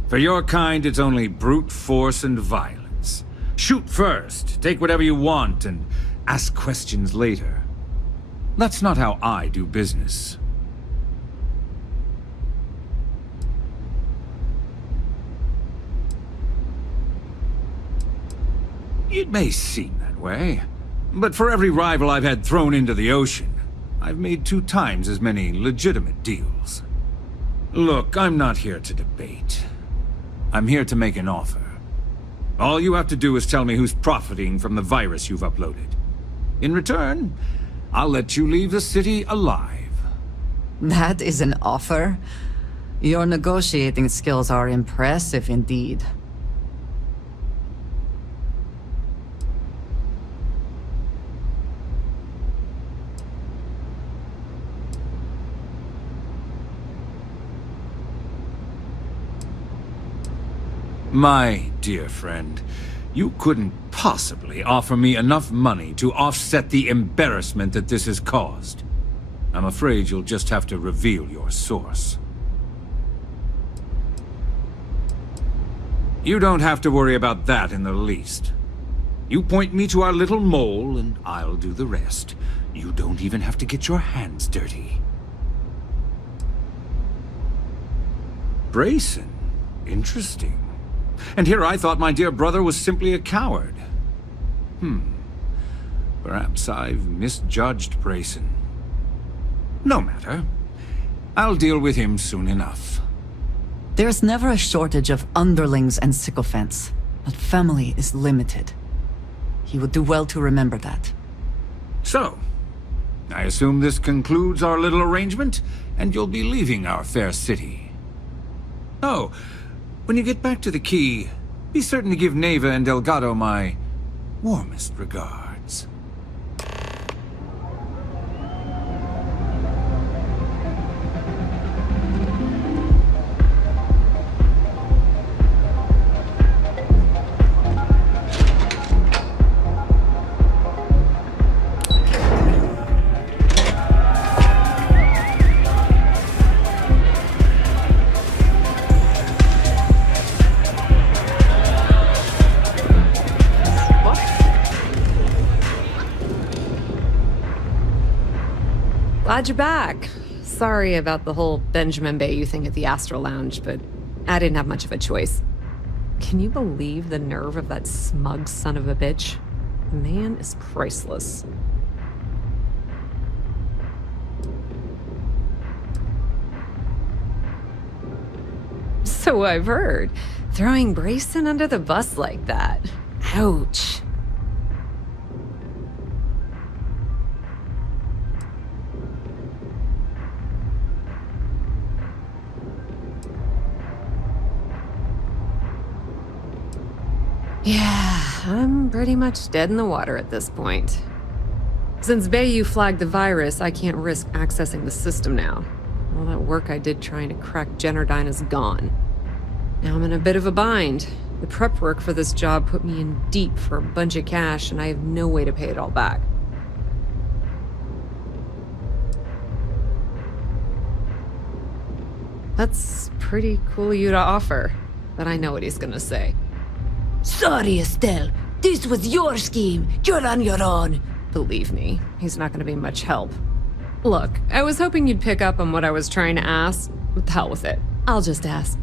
For your kind, it's only brute force and violence. Shoot first, take whatever you want, and ask questions later. That's not how I do business. It may seem that way, but for every rival I've had thrown into the ocean, I've made 2 times as many legitimate deals. Look, I'm not here to debate. I'm here to make an offer. All you have to do is tell me who's profiting from the virus you've uploaded. In return, I'll let you leave the city alive. That is an offer? Your negotiating skills are impressive indeed. My dear friend, you couldn't possibly offer me enough money to offset the embarrassment that this has caused. I'm afraid you'll just have to reveal your source. You don't have to worry about that in the least. You point me to our little mole, and I'll do the rest. You don't even have to get your hands dirty. Brayson. Interesting. And here I thought my dear brother was simply a coward. Perhaps I've misjudged Brayson. No matter. I'll deal with him soon enough. There's never a shortage of underlings and sycophants, but family is limited. He would do well to remember that. So, I assume this concludes our little arrangement, and you'll be leaving our fair city. Oh, when you get back to the Key, be certain to give Neva and Delgado my warmest regards. Glad you're back. Sorry about the whole Benjamin Bayou thing at the Astral Lounge, but I didn't have much of a choice. Can you believe the nerve of that smug son of a bitch? The man is priceless. So I've heard. Throwing Brayson under the bus like that. Ouch. Yeah, I'm pretty much dead in the water at this point. Since Bayou flagged the virus, I can't risk accessing the system now. All that work I did trying to crack Generdyne is gone. Now I'm in a bit of a bind. The prep work for this job put me in deep for a bunch of cash, and I have no way to pay it all back. That's pretty cool of you to offer, but I know what he's gonna say. Sorry, Estelle. This was your scheme. You're on your own. Believe me, he's not gonna be much help. Look, I was hoping you'd pick up on what I was trying to ask. What the hell with it? I'll just ask.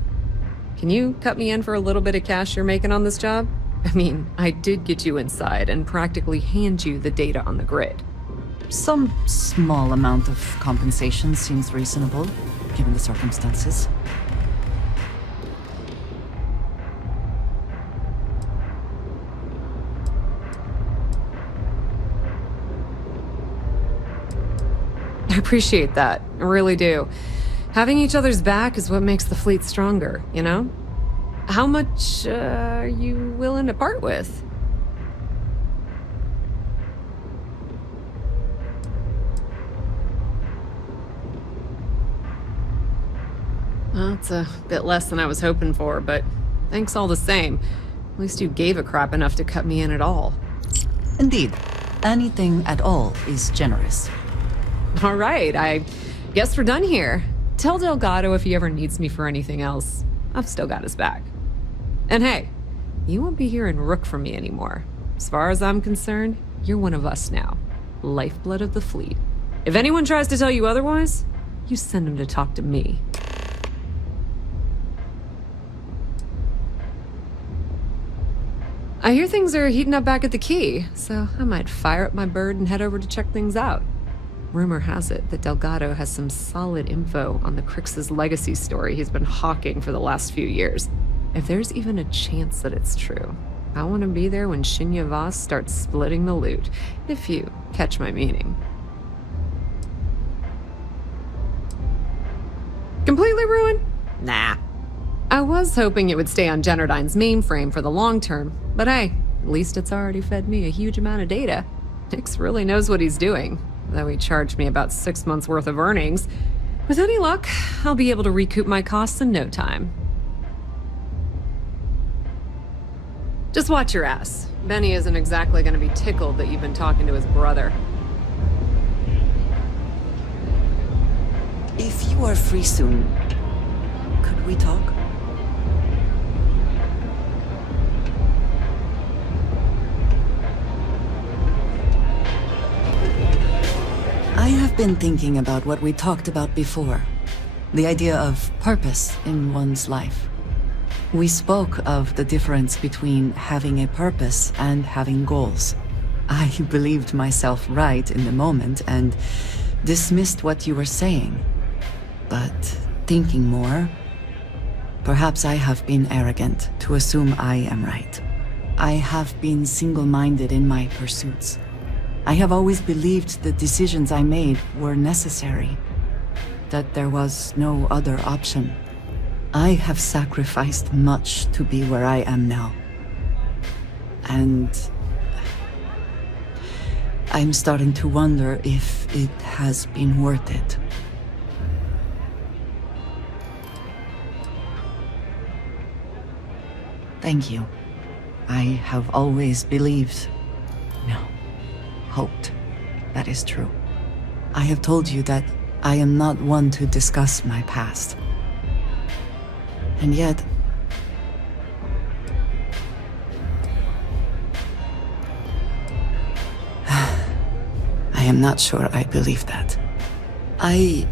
Can you cut me in for a little bit of cash you're making on this job? I mean, I did get you inside and practically hand you the data on the grid. Some small amount of compensation seems reasonable, given the circumstances. I appreciate that. I really do. Having each other's back is what makes the fleet stronger, you know? How much are you willing to part with? Well, it's a bit less than I was hoping for, but thanks all the same. At least you gave a crap enough to cut me in at all. Indeed. Anything at all is generous. All right, I guess we're done here. Tell Delgado if he ever needs me for anything else. I've still got his back. And hey, you won't be hearing Rook from me anymore. As far as I'm concerned, you're one of us now. Lifeblood of the fleet. If anyone tries to tell you otherwise, you send them to talk to me. I hear things are heating up back at the Key, so I might fire up my bird and head over to check things out. Rumor has it that Delgado has some solid info on the Crix's legacy story he's been hawking for the last few years. If there's even a chance that it's true, I want to be there when Shinya Voss starts splitting the loot, if you catch my meaning. Completely ruined? Nah. I was hoping it would stay on Generdyne's mainframe for the long term, but hey, at least it's already fed me a huge amount of data. Nix really knows what he's doing, though he charged me about 6 months worth of earnings. With any luck, I'll be able to recoup my costs in no time. Just watch your ass. Benny isn't exactly gonna be tickled that you've been talking to his brother. If you are free soon, could we talk? I have been thinking about what we talked about before. The idea of purpose in one's life. We spoke of the difference between having a purpose and having goals. I believed myself right in the moment and dismissed what you were saying. But thinking more, perhaps I have been arrogant to assume I am right. I have been single-minded in my pursuits. I have always believed the decisions I made were necessary, that there was no other option. I have sacrificed much to be where I am now. And I'm starting to wonder if it has been worth it. Thank you. I have always believed, no, hoped that is true. I have told you that I am not one to discuss my past. And yet, I am not sure I believe that. I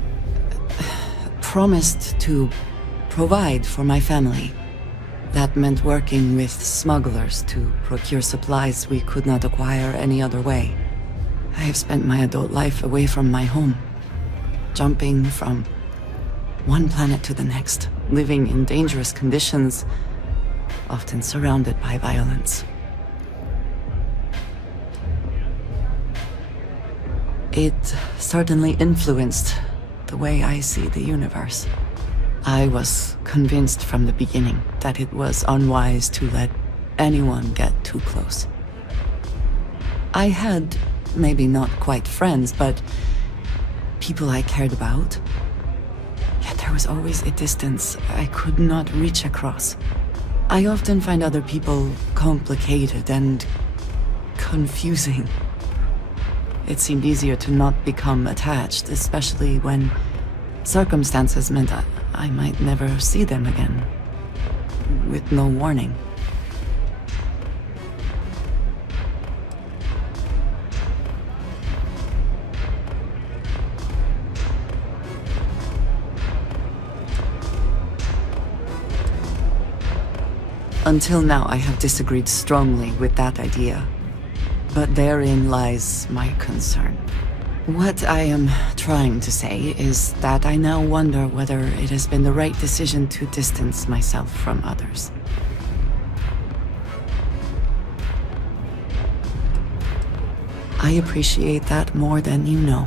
promised to provide for my family. That meant working with smugglers to procure supplies we could not acquire any other way. I have spent my adult life away from my home, jumping from one planet to the next, living in dangerous conditions, often surrounded by violence. It certainly influenced the way I see the universe. I was convinced from the beginning that it was unwise to let anyone get too close. I had, maybe not quite friends, but people I cared about. Yet there was always a distance I could not reach across. I often find other people complicated and confusing. It seemed easier to not become attached, especially when circumstances meant I might never see them again, with no warning. Until now, I have disagreed strongly with that idea. But therein lies my concern. What I am trying to say is that I now wonder whether it has been the right decision to distance myself from others. I appreciate that more than you know.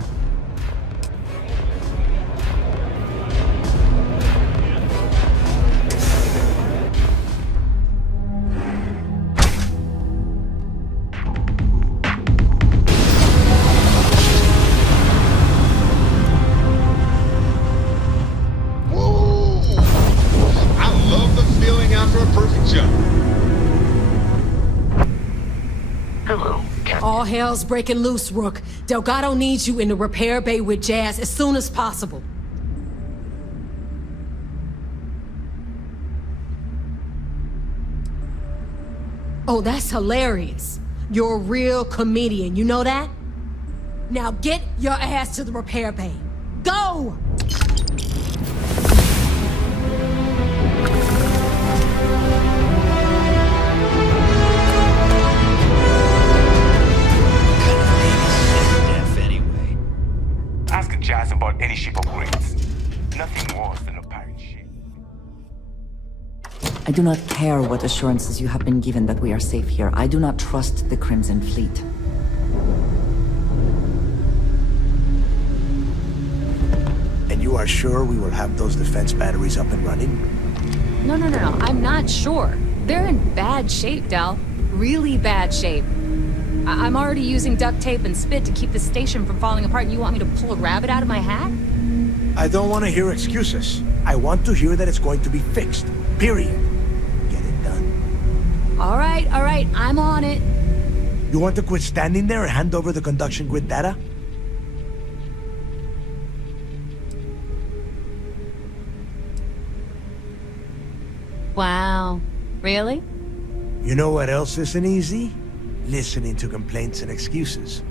All hell's breaking loose, Rook. Delgado needs you in the repair bay with Jazz as soon as possible. Oh, that's hilarious. You're a real comedian, you know that? Now get your ass to the repair bay. Go! Jazz about any ship upgrades. Nothing worse than a pirate ship. I do not care what assurances you have been given that we are safe here. I do not trust the Crimson Fleet. And you are sure we will have those defense batteries up and running? No. I'm not sure. They're in bad shape, Del. Really bad shape. I'm already using duct tape and spit to keep the station from falling apart, and you want me to pull a rabbit out of my hat? I don't want to hear excuses. I want to hear that it's going to be fixed. Period. Get it done. All right. I'm on it. You want to quit standing there and hand over the conduction grid data? Wow. Really? You know what else isn't easy? Listening to complaints and excuses.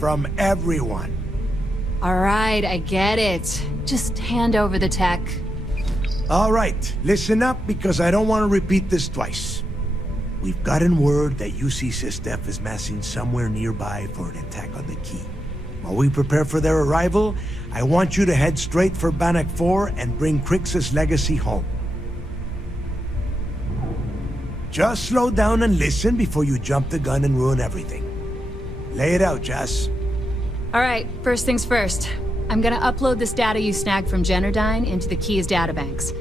From everyone. All right, I get it. Just hand over the tech. All right, listen up because I don't want to repeat this twice. We've gotten word that UC SysDef is massing somewhere nearby for an attack on the key. While we prepare for their arrival, I want you to head straight for Bannock 4 and bring Crix's legacy home. Just slow down and listen before you jump the gun and ruin everything. Lay it out, Jess. All right, first things first. I'm gonna upload this data you snagged from Generdyne into the Key's databanks.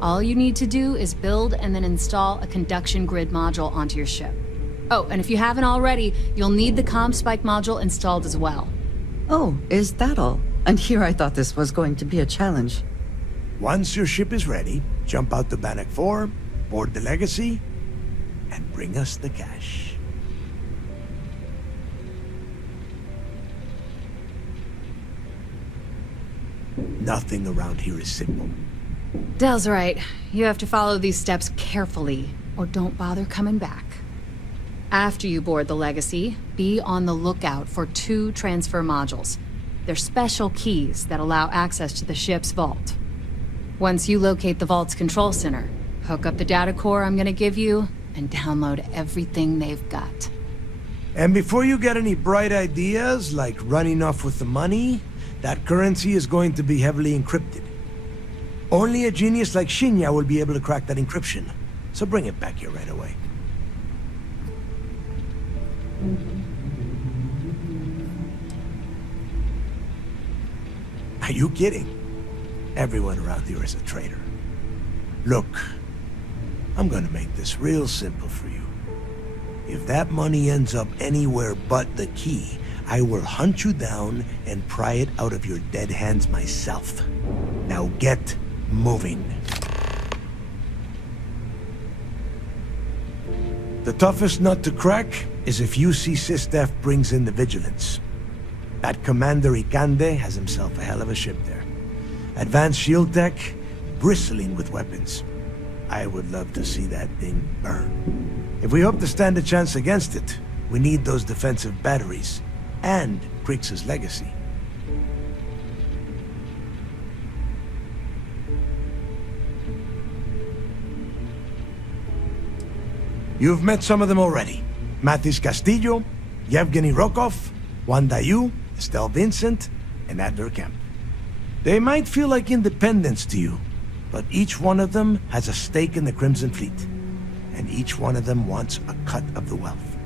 All you need to do is build and then install a conduction grid module onto your ship. Oh, and if you haven't already, you'll need the CommSpike module installed as well. Oh, is that all? And here I thought this was going to be a challenge. Once your ship is ready, jump out to Bannock 4, board the legacy, and bring us the cash. Nothing around here is simple. Del's right. You have to follow these steps carefully, or don't bother coming back. After you board the legacy, be on the lookout for 2 transfer modules. They're special keys that allow access to the ship's vault. Once you locate the vault's control center, hook up the data core I'm gonna give you, and download everything they've got. And before you get any bright ideas, like running off with the money, that currency is going to be heavily encrypted. Only a genius like Shinya will be able to crack that encryption. So bring it back here right away. Are you kidding? Everyone around here is a traitor. Look, I'm gonna make this real simple for you. If that money ends up anywhere but the key, I will hunt you down and pry it out of your dead hands myself. Now get moving. The toughest nut to crack is if UC SysDef brings in the Vigilance. That Commander Ikande has himself a hell of a ship there. Advanced shield tech, bristling with weapons. I would love to see that thing burn. If we hope to stand a chance against it, we need those defensive batteries and Crix's legacy. You've met some of them already. Matis Castillo, Yevgeny Rokov, Juan Dayu, Estelle Vincent, and Adler Kemp. They might feel like independents to you, but each one of them has a stake in the Crimson Fleet, and each one of them wants a cut of the wealth.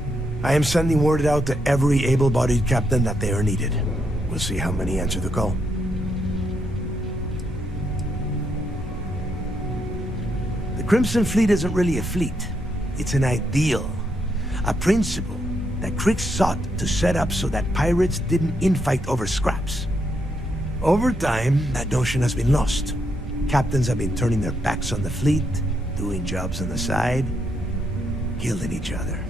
I am sending word out to every able-bodied captain that they are needed. We'll see how many answer the call. The Crimson Fleet isn't really a fleet. It's an ideal. A principle that Crick sought to set up so that pirates didn't infight over scraps. Over time, that notion has been lost. Captains have been turning their backs on the fleet, doing jobs on the side, killing each other.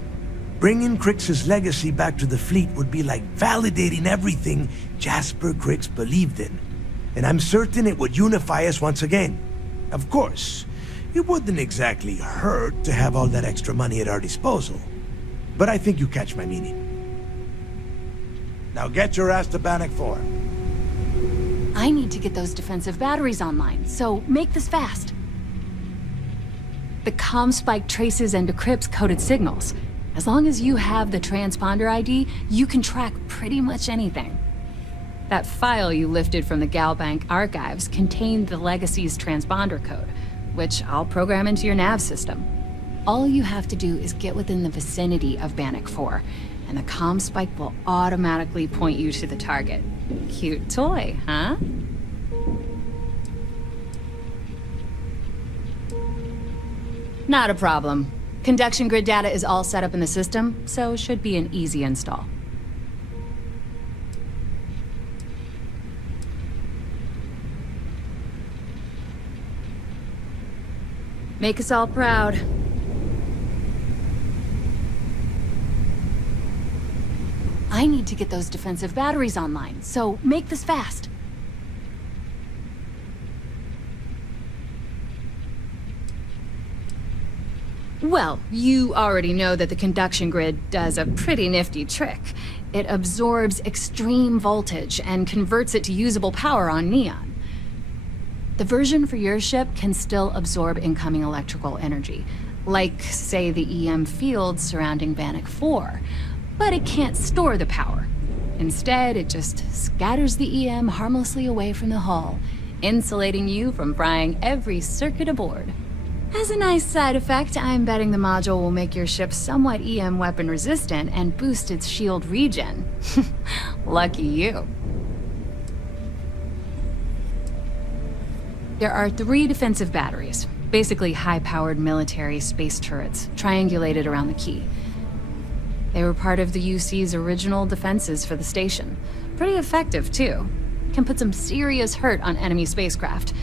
Bringing Crick's legacy back to the fleet would be like validating everything Jasper Cricks believed in. And I'm certain it would unify us once again. Of course, it wouldn't exactly hurt to have all that extra money at our disposal. But I think you catch my meaning. Now get your ass to Bannock 4. I need to get those defensive batteries online, so make this fast. The comm spike traces and decrypts coded signals. As long as you have the transponder ID, you can track pretty much anything. That file you lifted from the Galbank archives contained the Legacy's transponder code, which I'll program into your nav system. All you have to do is get within the vicinity of Bannock 4, and the comm spike will automatically point you to the target. Cute toy, huh? Not a problem. Conduction grid data is all set up in the system, so should be an easy install. Make us all proud. I need to get those defensive batteries online, so make this fast. Well, you already know that the conduction grid does a pretty nifty trick. It absorbs extreme voltage and converts it to usable power on Neon. The version for your ship can still absorb incoming electrical energy, like, say, the EM field surrounding Bannock 4, but it can't store the power. Instead, it just scatters the EM harmlessly away from the hull, insulating you from frying every circuit aboard. As a nice side effect, I'm betting the module will make your ship somewhat EM weapon resistant and boost its shield regen. Lucky you. There are 3 defensive batteries, basically high-powered military space turrets, triangulated around the key. They were part of the UC's original defenses for the station. Pretty effective, too. Can put some serious hurt on enemy spacecraft.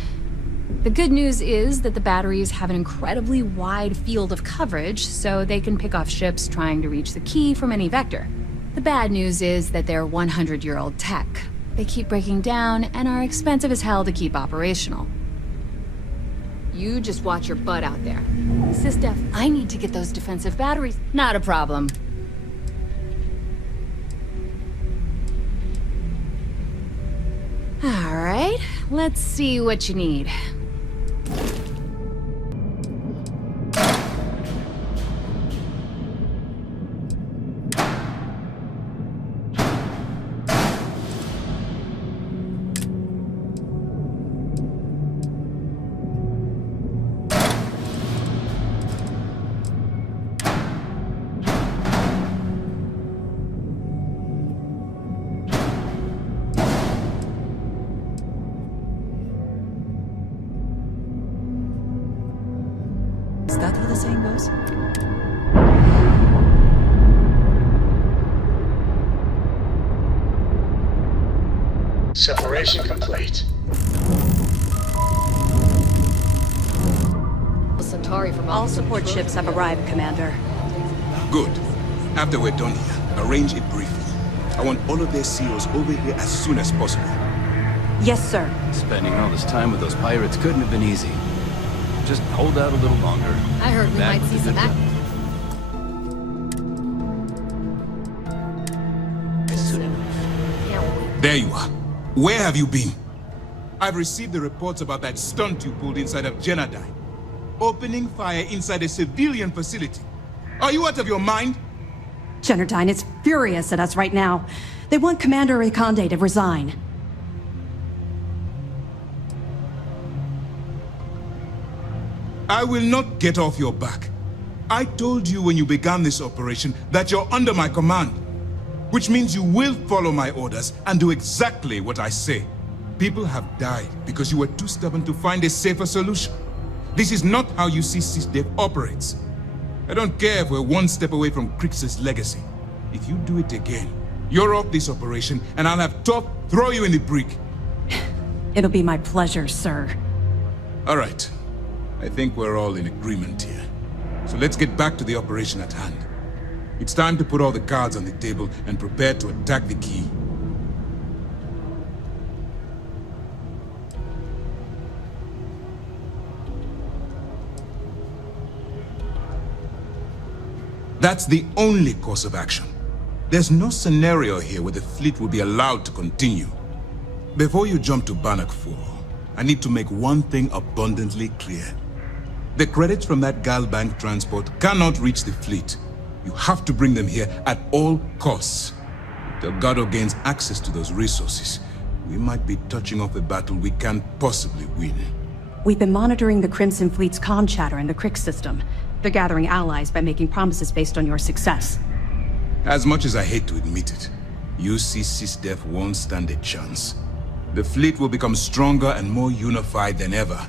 The good news is that the batteries have an incredibly wide field of coverage, so they can pick off ships trying to reach the key from any vector. The bad news is that they're 100-year-old tech. They keep breaking down and are expensive as hell to keep operational. You just watch your butt out there. Sistef, I need to get those defensive batteries. Not a problem. All right, let's see what you need. Is that how the saying goes? Separation complete. Centauri from All support ships have arrived, Commander. Good. After we're done here, arrange it briefly. I want all of their CEOs over here as soon as possible. Yes, sir. Spending all this time with those pirates couldn't have been easy. Just hold out a little longer. I heard we might see some action. There you are. Where have you been? I've received the reports about that stunt you pulled inside of Genodyne. Opening fire inside a civilian facility. Are you out of your mind? Genodyne is furious at us right now. They want Commander Ikande to resign. I will not get off your back. I told you when you began this operation that you're under my command, which means you will follow my orders and do exactly what I say. People have died because you were too stubborn to find a safer solution. This is not how you see SysDev operates. I don't care if we're one step away from Crix's legacy. If you do it again, you're off this operation and I'll have Top throw you in the brig. It'll be my pleasure, sir. All right. I think we're all in agreement here. So let's get back to the operation at hand. It's time to put all the cards on the table and prepare to attack the key. That's the only course of action. There's no scenario here where the fleet will be allowed to continue. Before you jump to Bannock 4, I need to make one thing abundantly clear. The credits from that Galbank transport cannot reach the fleet. You have to bring them here at all costs. If Delgado gains access to those resources, we might be touching off a battle we can't possibly win. We've been monitoring the Crimson Fleet's comm chatter in the Crix system. They're gathering allies by making promises based on your success. As much as I hate to admit it, UC SysDev won't stand a chance. The fleet will become stronger and more unified than ever.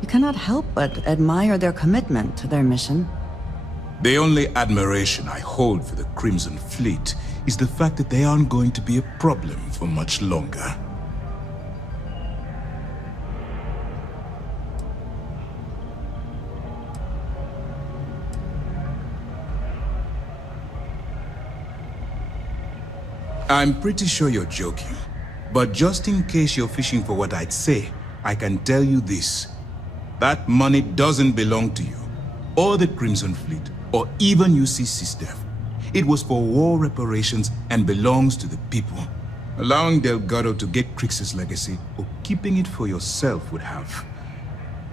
You cannot help but admire their commitment to their mission. The only admiration I hold for the Crimson Fleet is the fact that they aren't going to be a problem for much longer. I'm pretty sure you're joking, but just in case you're fishing for what I'd say, I can tell you this. That money doesn't belong to you, or the Crimson Fleet, or even UC SysDev. It was for war reparations and belongs to the people. Allowing Delgado to get Crix's legacy or keeping it for yourself would have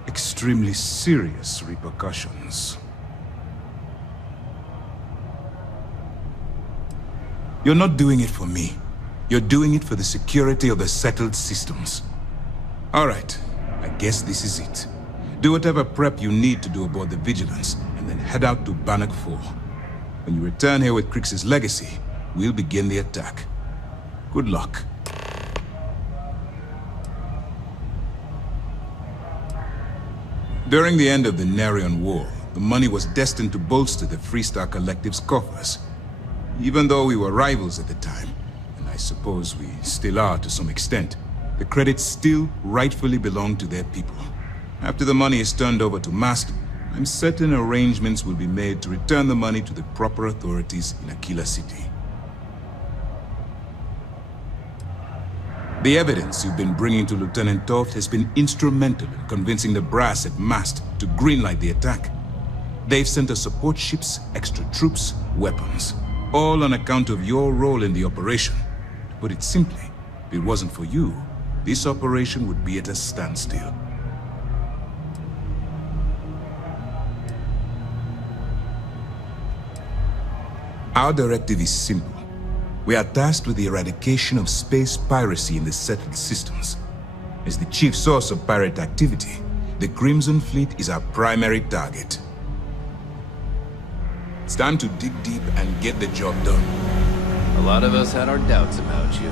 extremely serious repercussions. You're not doing it for me. You're doing it for the security of the settled systems. All right, I guess this is it. Do whatever prep you need to do aboard the Vigilance, and then head out to Bannock 4. When you return here with Crix's legacy, we'll begin the attack. Good luck. During the end of the Narion War, the money was destined to bolster the Freestar Collective's coffers. Even though we were rivals at the time, and I suppose we still are to some extent, the credits still rightfully belong to their people. After the money is turned over to Master, I'm certain arrangements will be made to return the money to the proper authorities in Aquila City. The evidence you've been bringing to Lieutenant Toft has been instrumental in convincing the brass at Mast to greenlight the attack. They've sent us support ships, extra troops, weapons. All on account of your role in the operation. To put it simply, if it wasn't for you, this operation would be at a standstill. Our directive is simple. We are tasked with the eradication of space piracy in the settled systems. As the chief source of pirate activity, the Crimson Fleet is our primary target. It's time to dig deep and get the job done. A lot of us had our doubts about you.